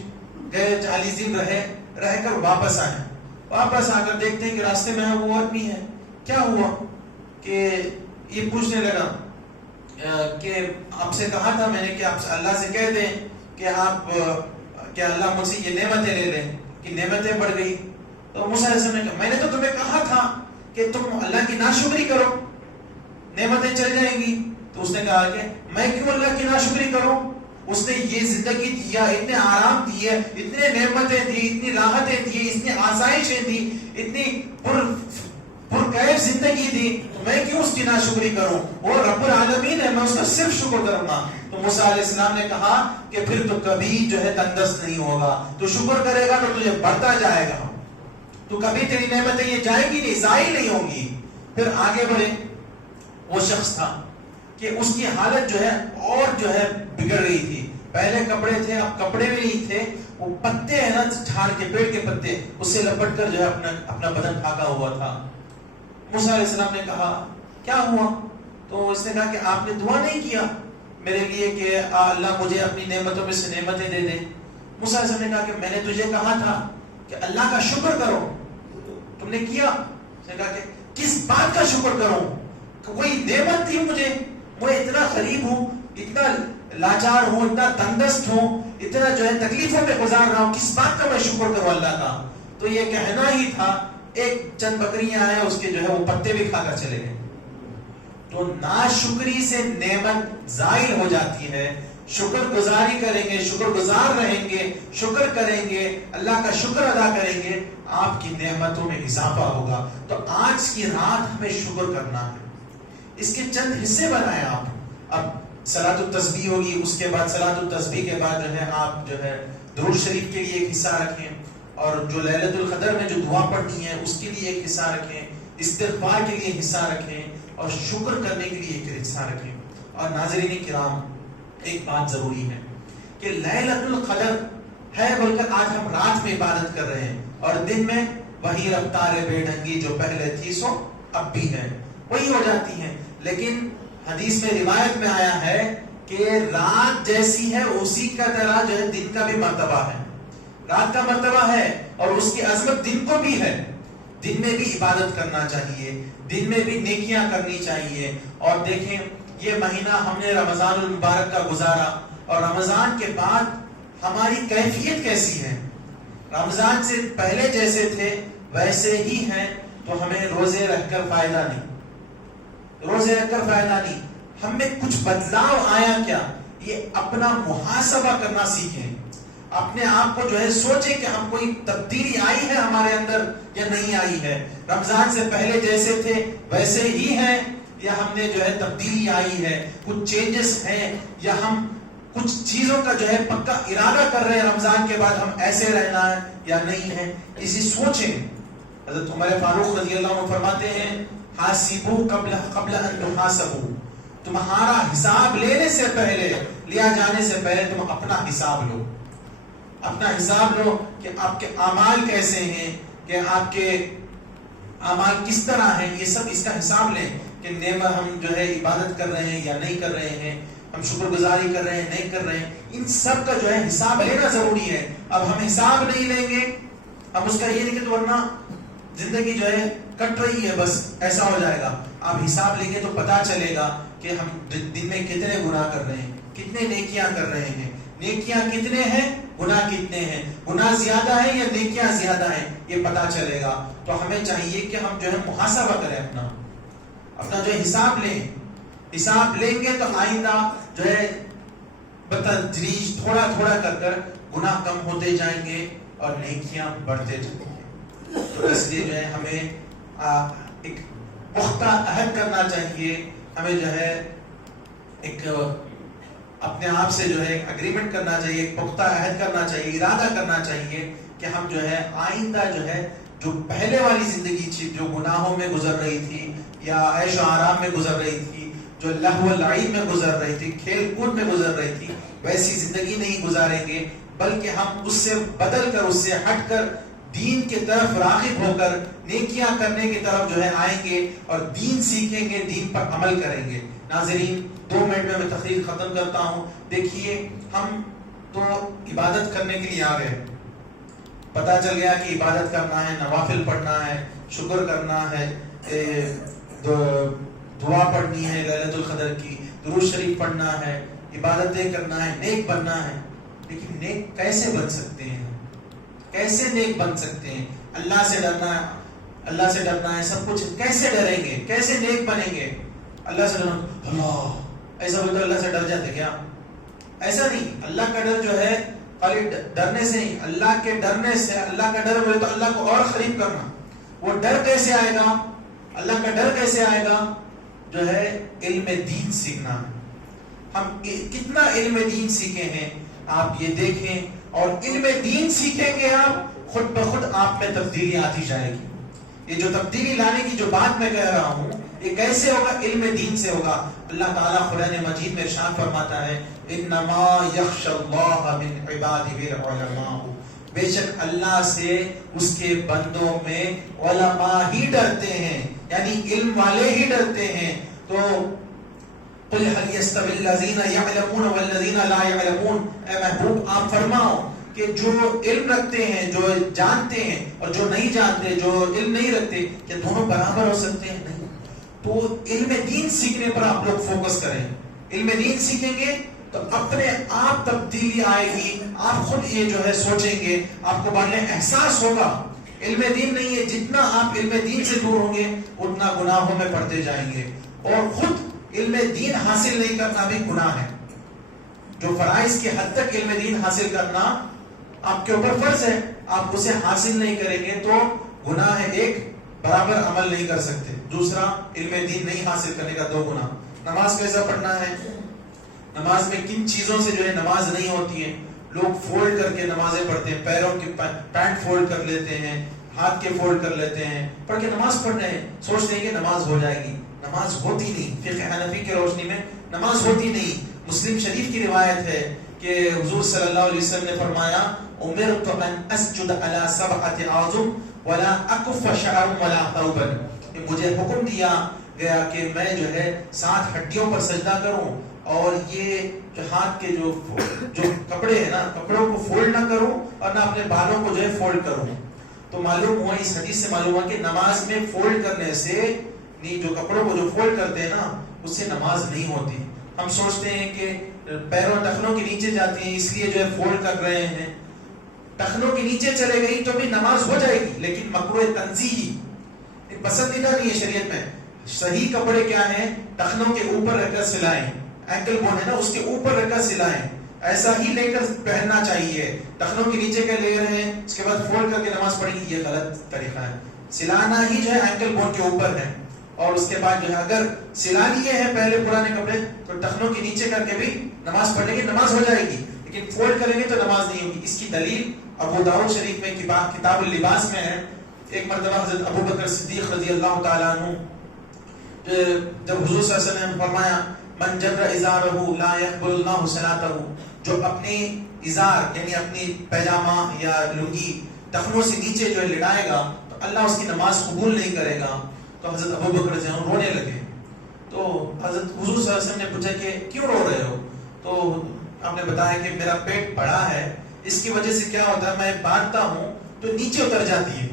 گئے، 40 دن رہ کر واپس آئے. واپس آ کر دیکھتے ہیں کہ راستے میں وہ آدمی ہے. کیا ہوا کہ یہ پوچھنے لگا کہ آپ سے کہا تھا میں نے کہ آپ اللہ سے کہہ دیں کہ آپ کہ اللہ مجھ سے یہ نعمتیں لے لیں، کہ نعمتیں بڑھ گئی. تو موسیٰ علیہ السلام نے کہا میں نے تو تمہیں کہا تھا کہ تم اللہ کی ناشکری کرو، نعمتیں چل جائیں گی. تو اس نے کہا کہ میں کیوں اللہ کی ناشکری کروں؟ اس نے یہ زندگی دیا، اتنے آرام دیے، اتنے نعمتیں دی، اتنی راحتیں دی، اتنی آسائشیں دی، اتنی پرکیف زندگی دی، تو میں کیوں اس کی ناشکری کروں؟ وہ رب العالمین ہے، میں اس کا صرف شکر کروں گا. تو موسیٰ علیہ السلام نے کہا کہ پھر تو کبھی جو ہے تندرست نہیں ہوگا، تو شکر کرے گا تو تجھے بڑھتا جائے گا، تو کبھی تیری نعمتیں یہ جائیں گی نہیں، ضائع نہیں ہوں گی. پھر آگے بڑھے. وہ شخص تھا کہ اس کی حالت جو ہے اور جو ہے بگڑ رہی تھی. پہلے کپڑے تھے، اب کپڑے بھی نہیں تھے. وہ پتے ہیں نا جھاڑ کے، پیڑ کے پتے، اس سے لپٹ کر جو ہے اپنا بدن ڈھاکا ہوا تھا. موسیٰ علیہ السلام نے کہا کیا ہوا؟ تو اس نے کہا کہ آپ نے دعا نہیں کیا میرے لیے کہ اللہ مجھے اپنی نعمتوں میں سے نعمتیں دے دے. موسیٰ علیہ السلام نے کہا کہ میں نے تجھے کہا تھا کہ اللہ کا شکر کرو، تم نے کیا؟ اس نے کہا کہ کس بات کا شکر کروں؟ کوئی نعمت تھی مجھے، میں اتنا غریب ہوں، اتنا لاچار ہوں، اتنا تندرست ہوں، اتنا جو ہے تکلیفوں میں گزار رہا ہوں، کس بات کا میں شکر کروں اللہ کا؟ تو یہ کہنا ہی تھا. ایک چند بکریاں ہیں اس کے جو ہے وہ پتے بھی کھا کر چلے گئے. تو ناشکری سے نعمت زائل ہو جاتی ہے. شکر گزاری کریں گے، شکر گزار رہیں گے، شکر کریں گے، اللہ کا شکر ادا کریں گے، آپ کی نعمتوں میں اضافہ ہوگا. تو آج کی رات ہمیں شکر کرنا ہے. اس کے چند حصے بنائیں آپ. اب صلاۃ التسبیح ہوگی، اس کے بعد صلاۃ التسبیح کے بعد جو ہے آپ جو ہے درود شریف کے لیے ایک حصہ رکھیں، اور جو لیلۃ القدر میں جو دعا پڑھنی ہے اس کے لیے ایک حصہ رکھیں، استغفار کے لیے حصہ رکھیں، اور شکر کرنے کے لیے ایک حصہ رکھیں. اور ناظرین کرام، ایک بات ضروری ہے کہ لیلۃ القدر ہے بول کر آج ہم رات میں عبادت کر رہے ہیں، اور دن میں وہی رفتار بے ڈھنگی جو پہلے تھی سو اب بھی ہے، وہی ہو جاتی ہے. لیکن حدیث میں روایت میں آیا ہے کہ رات جیسی ہے اسی کا طرح جو ہے دن کا بھی مرتبہ ہے. رات کا مرتبہ ہے اور اس کی عظمت دن کو بھی ہے. دن میں بھی عبادت کرنا چاہیے, دن میں بھی نیکیاں کرنی چاہیے. اور دیکھیں یہ مہینہ ہم نے رمضان المبارک کا گزارا, اور رمضان کے بعد ہماری کیفیت کیسی ہے؟ رمضان سے پہلے جیسے تھے ویسے ہی ہیں, تو ہمیں روزے رکھ کر فائدہ نہیں, روزے رکھ کر فائدہ نہیں. ہم میں کچھ بدلاؤ آیا کیا؟ یہ اپنا محاسبہ کرنا سیکھیں, اپنے آپ کو جو ہے سوچیں کہ ہم کوئی تبدیلی آئی ہے ہمارے اندر یا نہیں آئی ہے. رمضان سے پہلے جیسے تھے ویسے ہی ہیں, یا ہم نے جو ہے تبدیلی آئی ہے, کچھ چینجز ہیں, یا ہم کچھ چیزوں کا جو ہے پکا ارادہ کر رہے ہیں رمضان کے بعد ہم ایسے رہنا ہے یا نہیں ہے. اسی سوچیں. حضرت عمر فاروق رضی اللہ عنہ فرماتے ہیں حاسبو قبل ان تحاسبو, تمہارا حساب لینے سے پہلے, لیا جانے سے پہلے تم اپنا حساب لو, اپنا حساب لو کہ آپ کے اعمال کیسے ہیں, کہ آپ کے اعمال کس طرح ہیں. یہ سب اس کا حساب لیں کہ نعمت ہم جو ہے عبادت کر رہے ہیں یا نہیں کر رہے ہیں, ہم شکر گزاری کر رہے ہیں نہیں کر رہے ہیں. ان سب کا جو ہے حساب لینا ضروری ہے. اب ہم حساب نہیں لیں گے, ہم اس کا یہ نہیں کہ ورنہ زندگی جو ہے کٹ رہی ہے بس ایسا ہو جائے گا. آپ حساب لیں گے تو پتا چلے گا کہ ہم دن میں کتنے گناہ کر رہے ہیں, کتنے نیکیاں کر رہے ہیں, نیکیاں کتنے ہیں, گناہ کتنے ہیں, گناہ زیادہ ہیں یا نیکیاں زیادہ ہیں, یہ پتا چلے گا. تو ہمیں چاہیے کہ ہم جو ہے محاسبہ کریں, اپنا جو ہے حساب لیں. حساب لیں گے تو آئندہ جو ہے بتدریج تھوڑا تھوڑا کر گناہ کم ہوتے جائیں گے اور نیکیاں بڑھتے جائیں گے. تو اس لیے جو ہے ہمیں ایک پختہ عہد کرنا چاہیے, ہمیں جو ہے ایک اپنے آپ سے جو ہے اگریمنٹ کرنا چاہیے, ایک پختہ عہد کرنا چاہیے, ارادہ کرنا چاہیے کہ ہم جو ہے آئندہ جو ہے جو پہلے والی زندگی تھی, جو گناہوں میں گزر رہی تھی یا عیش و آرام میں گزر رہی تھی, جو لہو و لعب میں گزر رہی تھی, کھیل کود میں گزر رہی تھی, ویسی زندگی نہیں گزاریں گے, بلکہ ہم اس سے بدل کر, اس سے ہٹ کر دین کی طرف راغب ہو کر نیکیاں کرنے کی طرف جو ہے آئیں گے اور دین سیکھیں گے, دین پر عمل کریں گے. ناظرین 2 منٹ میں تقریر ختم کرتا ہوں. دیکھیے ہم تو عبادت کرنے کے لیے آ گئے, پتا چل گیا کہ عبادت کرنا ہے, نوافل پڑھنا ہے, شکر کرنا ہے, دعا پڑھنی ہے لیلۃ القدر کی, درود شریف پڑھنا ہے, عبادتیں کرنا ہے, نیک بننا ہے. لیکن نیک کیسے بن سکتے ہیں, کیسے نیک بن سکتے ہیں؟ اللہ سے ڈرنا ہے, اللہ سے ڈرنا ہے, سب کچھ. کیسے ڈریں گے, کیسے نیک بنیں گے؟ اللہ سے ڈرنا, اللہ ایسا بولتے اللہ سے ڈر جاتے کیا؟ ایسا نہیں. اللہ کا ڈر جو ہے خالی ڈرنے سے نہیں, اللہ کے ڈرنے سے. اللہ کا ڈر بولے تو اللہ کو اور قریب کرنا. وہ ڈر کیسے آئے گا, اللہ کا ڈر کیسے آئے گا؟ جو ہے علم دین سیکھنا. ہم کتنا علم دین سیکھے ہیں آپ یہ دیکھیں, اور علم دین سیکھیں گے آپ, خود بخود آپ میں تبدیلی آتی جائے گی. یہ جو تبدیلی لانے کی جو بات میں کہہ رہا ہوں, یہ کیسے ہوگا؟ علم دین سے ہوگا. اللہ تعالیٰ قرآن مجید میں ارشاد فرماتا ہے انما یخشی اللہ من عبادہ العلماء, بے شک اللہ سے اس کے بندوں میں علماء ہی ڈرتے ہیں, یعنی علم والے ہی ڈرتے ہیں. تو قل هل يستوي الذين يعلمون والذين لا يعلمون, اے محبوب آپ فرماؤ کہ جو علم رکھتے ہیں, جو جانتے ہیں, اور جو نہیں جانتے, جو علم نہیں رکھتے, کیا دونوں برابر ہو سکتے ہیں؟ نہیں. تو علم دین سیکھنے پر آپ لوگ فوکس کریں. علم دین سیکھیں گے تو اپنے آپ تبدیلی آئے گی. آپ خود یہ جو ہے سوچیں گے, آپ کو بعد میں احساس ہوگا. علم دین نہیں ہے, جتنا آپ علم دین سے دور ہوں گے اتنا گناہوں میں پڑتے جائیں گے. اور خود علم دین حاصل نہیں کرنا بھی گناہ ہے. جو فرائض کی حد تک علم دین حاصل کرنا آپ کے اوپر فرض ہے, آپ اسے حاصل نہیں کریں گے تو گناہ ہے. ایک, برابر عمل نہیں کر سکتے. دوسرا, علم دین نہیں حاصل کرنے کا 2 گناہ. نماز کیسا پڑھنا ہے, نماز میں کن چیزوں سے جو ہے نماز نہیں ہوتی ہے. لوگ فولڈ کر کے نمازیں پڑھتے ہیں, پیروں کی پینٹ فولڈ کر لیتے ہیں, ہاتھ کے فولڈ کر لیتے ہیں, پڑھ کے نماز پڑھ رہے ہیں, سوچتے ہیں کہ نماز ہو جائے گی. نماز ہوتی نہیں. فقہ حنفی کی روشنی میں نماز ہوتی نہیں. مسلم شریف کی روایت ہے کہ حضور صلی اللہ علیہ وسلم نے فرمایا امرت ان اسجد علی 7 اعظم ولا اکف شعر ولا ثوبا, مجھے حکم دیا گیا کہ میں جو ہے 7 ہڈیوں پر سجدہ کروں, اور یہ جو ہاتھ کے جو کپڑے ہیں نا، کپڑوں کو فولڈ نہ کروں اور نہ اپنے بالوں کو جو ہے فولڈ کروں. تو معلوم ہوا، اس حدیث سے معلوم ہوا کہ نماز میں فولڈ کرنے سے، جو کپڑوں کو جو فولڈ کرتے ہیں نا، اس سے نماز نہیں ہوتی. ہم سوچتے ہیں کہ پیروں ٹخنوں کے نیچے جاتی ہیں اس لیے جو ہے فولڈ کر رہے ہیں. ٹخنوں کے نیچے چلے گئی تو بھی نماز ہو جائے گی، لیکن مکروہ تنزیہی، پسندیدہ نہیں ہے شریعت میں. صحیح کپڑے کیا ہیں؟ ٹخنوں کے اوپر رکھ کر سلائیں، اینکل بون ہے نا اس کے اوپر رکھ کر سلائیں، ایسا ہی لے کر پہننا چاہیے. ٹخنوں کے نیچے کا لے رہے ہیں اس کے بعد فولڈ کر کے نماز پڑھیں گی، یہ غلط طریقہ ہے. سلانا ہی جو ہے اینکل بون کے اوپر ہے، اور اس کے بعد جو ہے اگر سلا لیے ہیں پہلے پرانے کپڑے تو ٹخنوں کے نیچے کر کے بھی نماز پڑھنے کی نماز ہو جائے گی، لیکن فولڈ کریں گے تو نماز نہیں ہوگی. اس کی دلیل ابو داؤد شریف میں کتاب اللباس میں ہے. ایک مرتبہ حضرت ابو بکر صدیق رضی اللہ تعالیٰ عنہ جب حضور صلی اللہ علیہ وسلم نے فرمایا من جر ازارہ لا يقبل اللہ صلاتہ، جو اپنی ازار یعنی اپنی پیجامہ یا لنگی ٹخنوں سے نیچے جو ہے لڑائے گا تو اللہ اس کی نماز قبول نہیں کرے گا. تو حضرت ابو بکر جو ہے رونے لگے. تو حضرت حضور صلی اللہ علیہ وسلم نے پوچھا کہ کیوں رو رہے ہو؟ تو آپ نے بتایا کہ میرا پیٹ بڑا ہے، اس کی وجہ سے کیا ہوتا ہے میں باندھتا ہوں تو نیچے اتر جاتی ہے،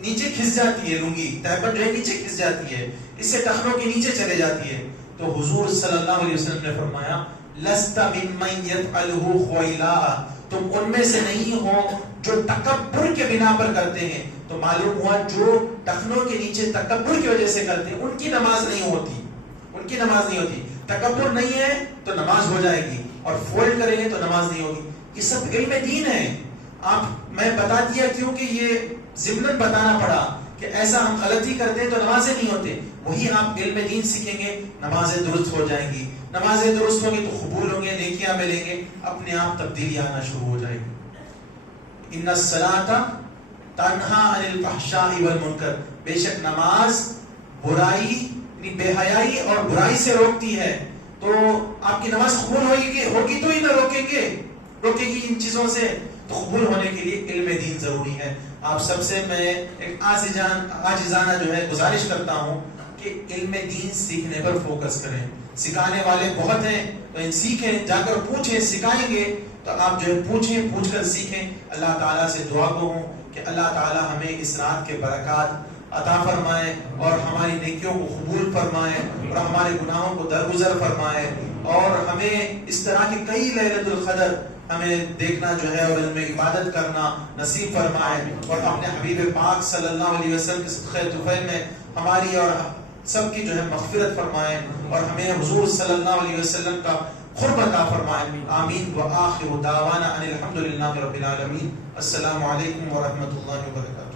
نیچے کھس جاتی ہے، لنگی تہبند جو ہے نیچے کھس جاتی ہے، اس سے ٹخنوں کے نیچے چلے جاتی ہے. تو حضور صلی اللہ علیہ وسلم نے فرمایا لست ممن يفعله خویلاء، تم ان میں سے نہیں ہو جو تکبر کے بنا پر کرتے ہیں. تو معلوم ہوا جو ٹخنوں کے نیچے تکبر کی وجہ سے کرتے ہیں ان کی نماز نہیں ہوتی، ان کی نماز نہیں ہوتی. تکبر نہیں ہے تو نماز ہو جائے گی، اور فولڈ کریں گے تو نماز نہیں ہوگی. یہ سب علم دین ہے. میں بتا دیا کیونکہ یہ ضمناً بتانا پڑا کہ ایسا ہم غلطی کرتے ہیں تو نمازیں نہیں ہوتے. وہی آپ علم دین سیکھیں گے نمازیں درست ہو جائیں گی، نمازیں درست ہوگی تو قبول ہوں گے، نیکیاں ملیں گے، اپنے آپ تبدیلی آنا شروع ہو جائے گی. ان الصلاۃ تنہا عن الفحشاء والمنکر، بے شک نماز برائی یعنی بے حیائی اور برائی سے روکتی ہے. تو آپ کی نماز قبول ہوگی تو ہی نہ روکے گی ان چیزوں سے. تو قبول ہونے کے لیے علم دین ضروری ہے. آپ سب سے میں ایک عاجزانہ جو ہے گزارش کرتا ہوں کہ علم دین سیکھنے پر فوکس کریں. سکھانے والے بہت ہیں تو ان سیکھیں، جا کر پوچھیں، سکھائیں گے تو آپ جو ہے پوچھ کر سیکھیں. اللہ تعالیٰ سے دعا گو ہوں کہ اللہ تعالیٰ ہمیں اس رات کے برکات عطا فرمائے اور ہماری نیکیوں کو قبول فرمائے اور ہمارے گناہوں کو درگزر فرمائے، اور ہمیں اس طرح کی کئی لیلۃ القدر ہمیں دیکھنا جو ہے اور ان میں عبادت کرنا نصیب فرمائے، اور اپنے حبیب پاک صلی اللہ علیہ وسلم کے صدقہ طفیل میں ہماری اور سب کی جو ہے مغفرت فرمائے، اور ہمیں حضور صلی اللہ علیہ وسلم کا قرب عطا فرمائے. آمین. وآخر دعوانا ان الحمد للہ رب العالمین. السلام علیکم ورحمۃ اللہ وبرکاتہ.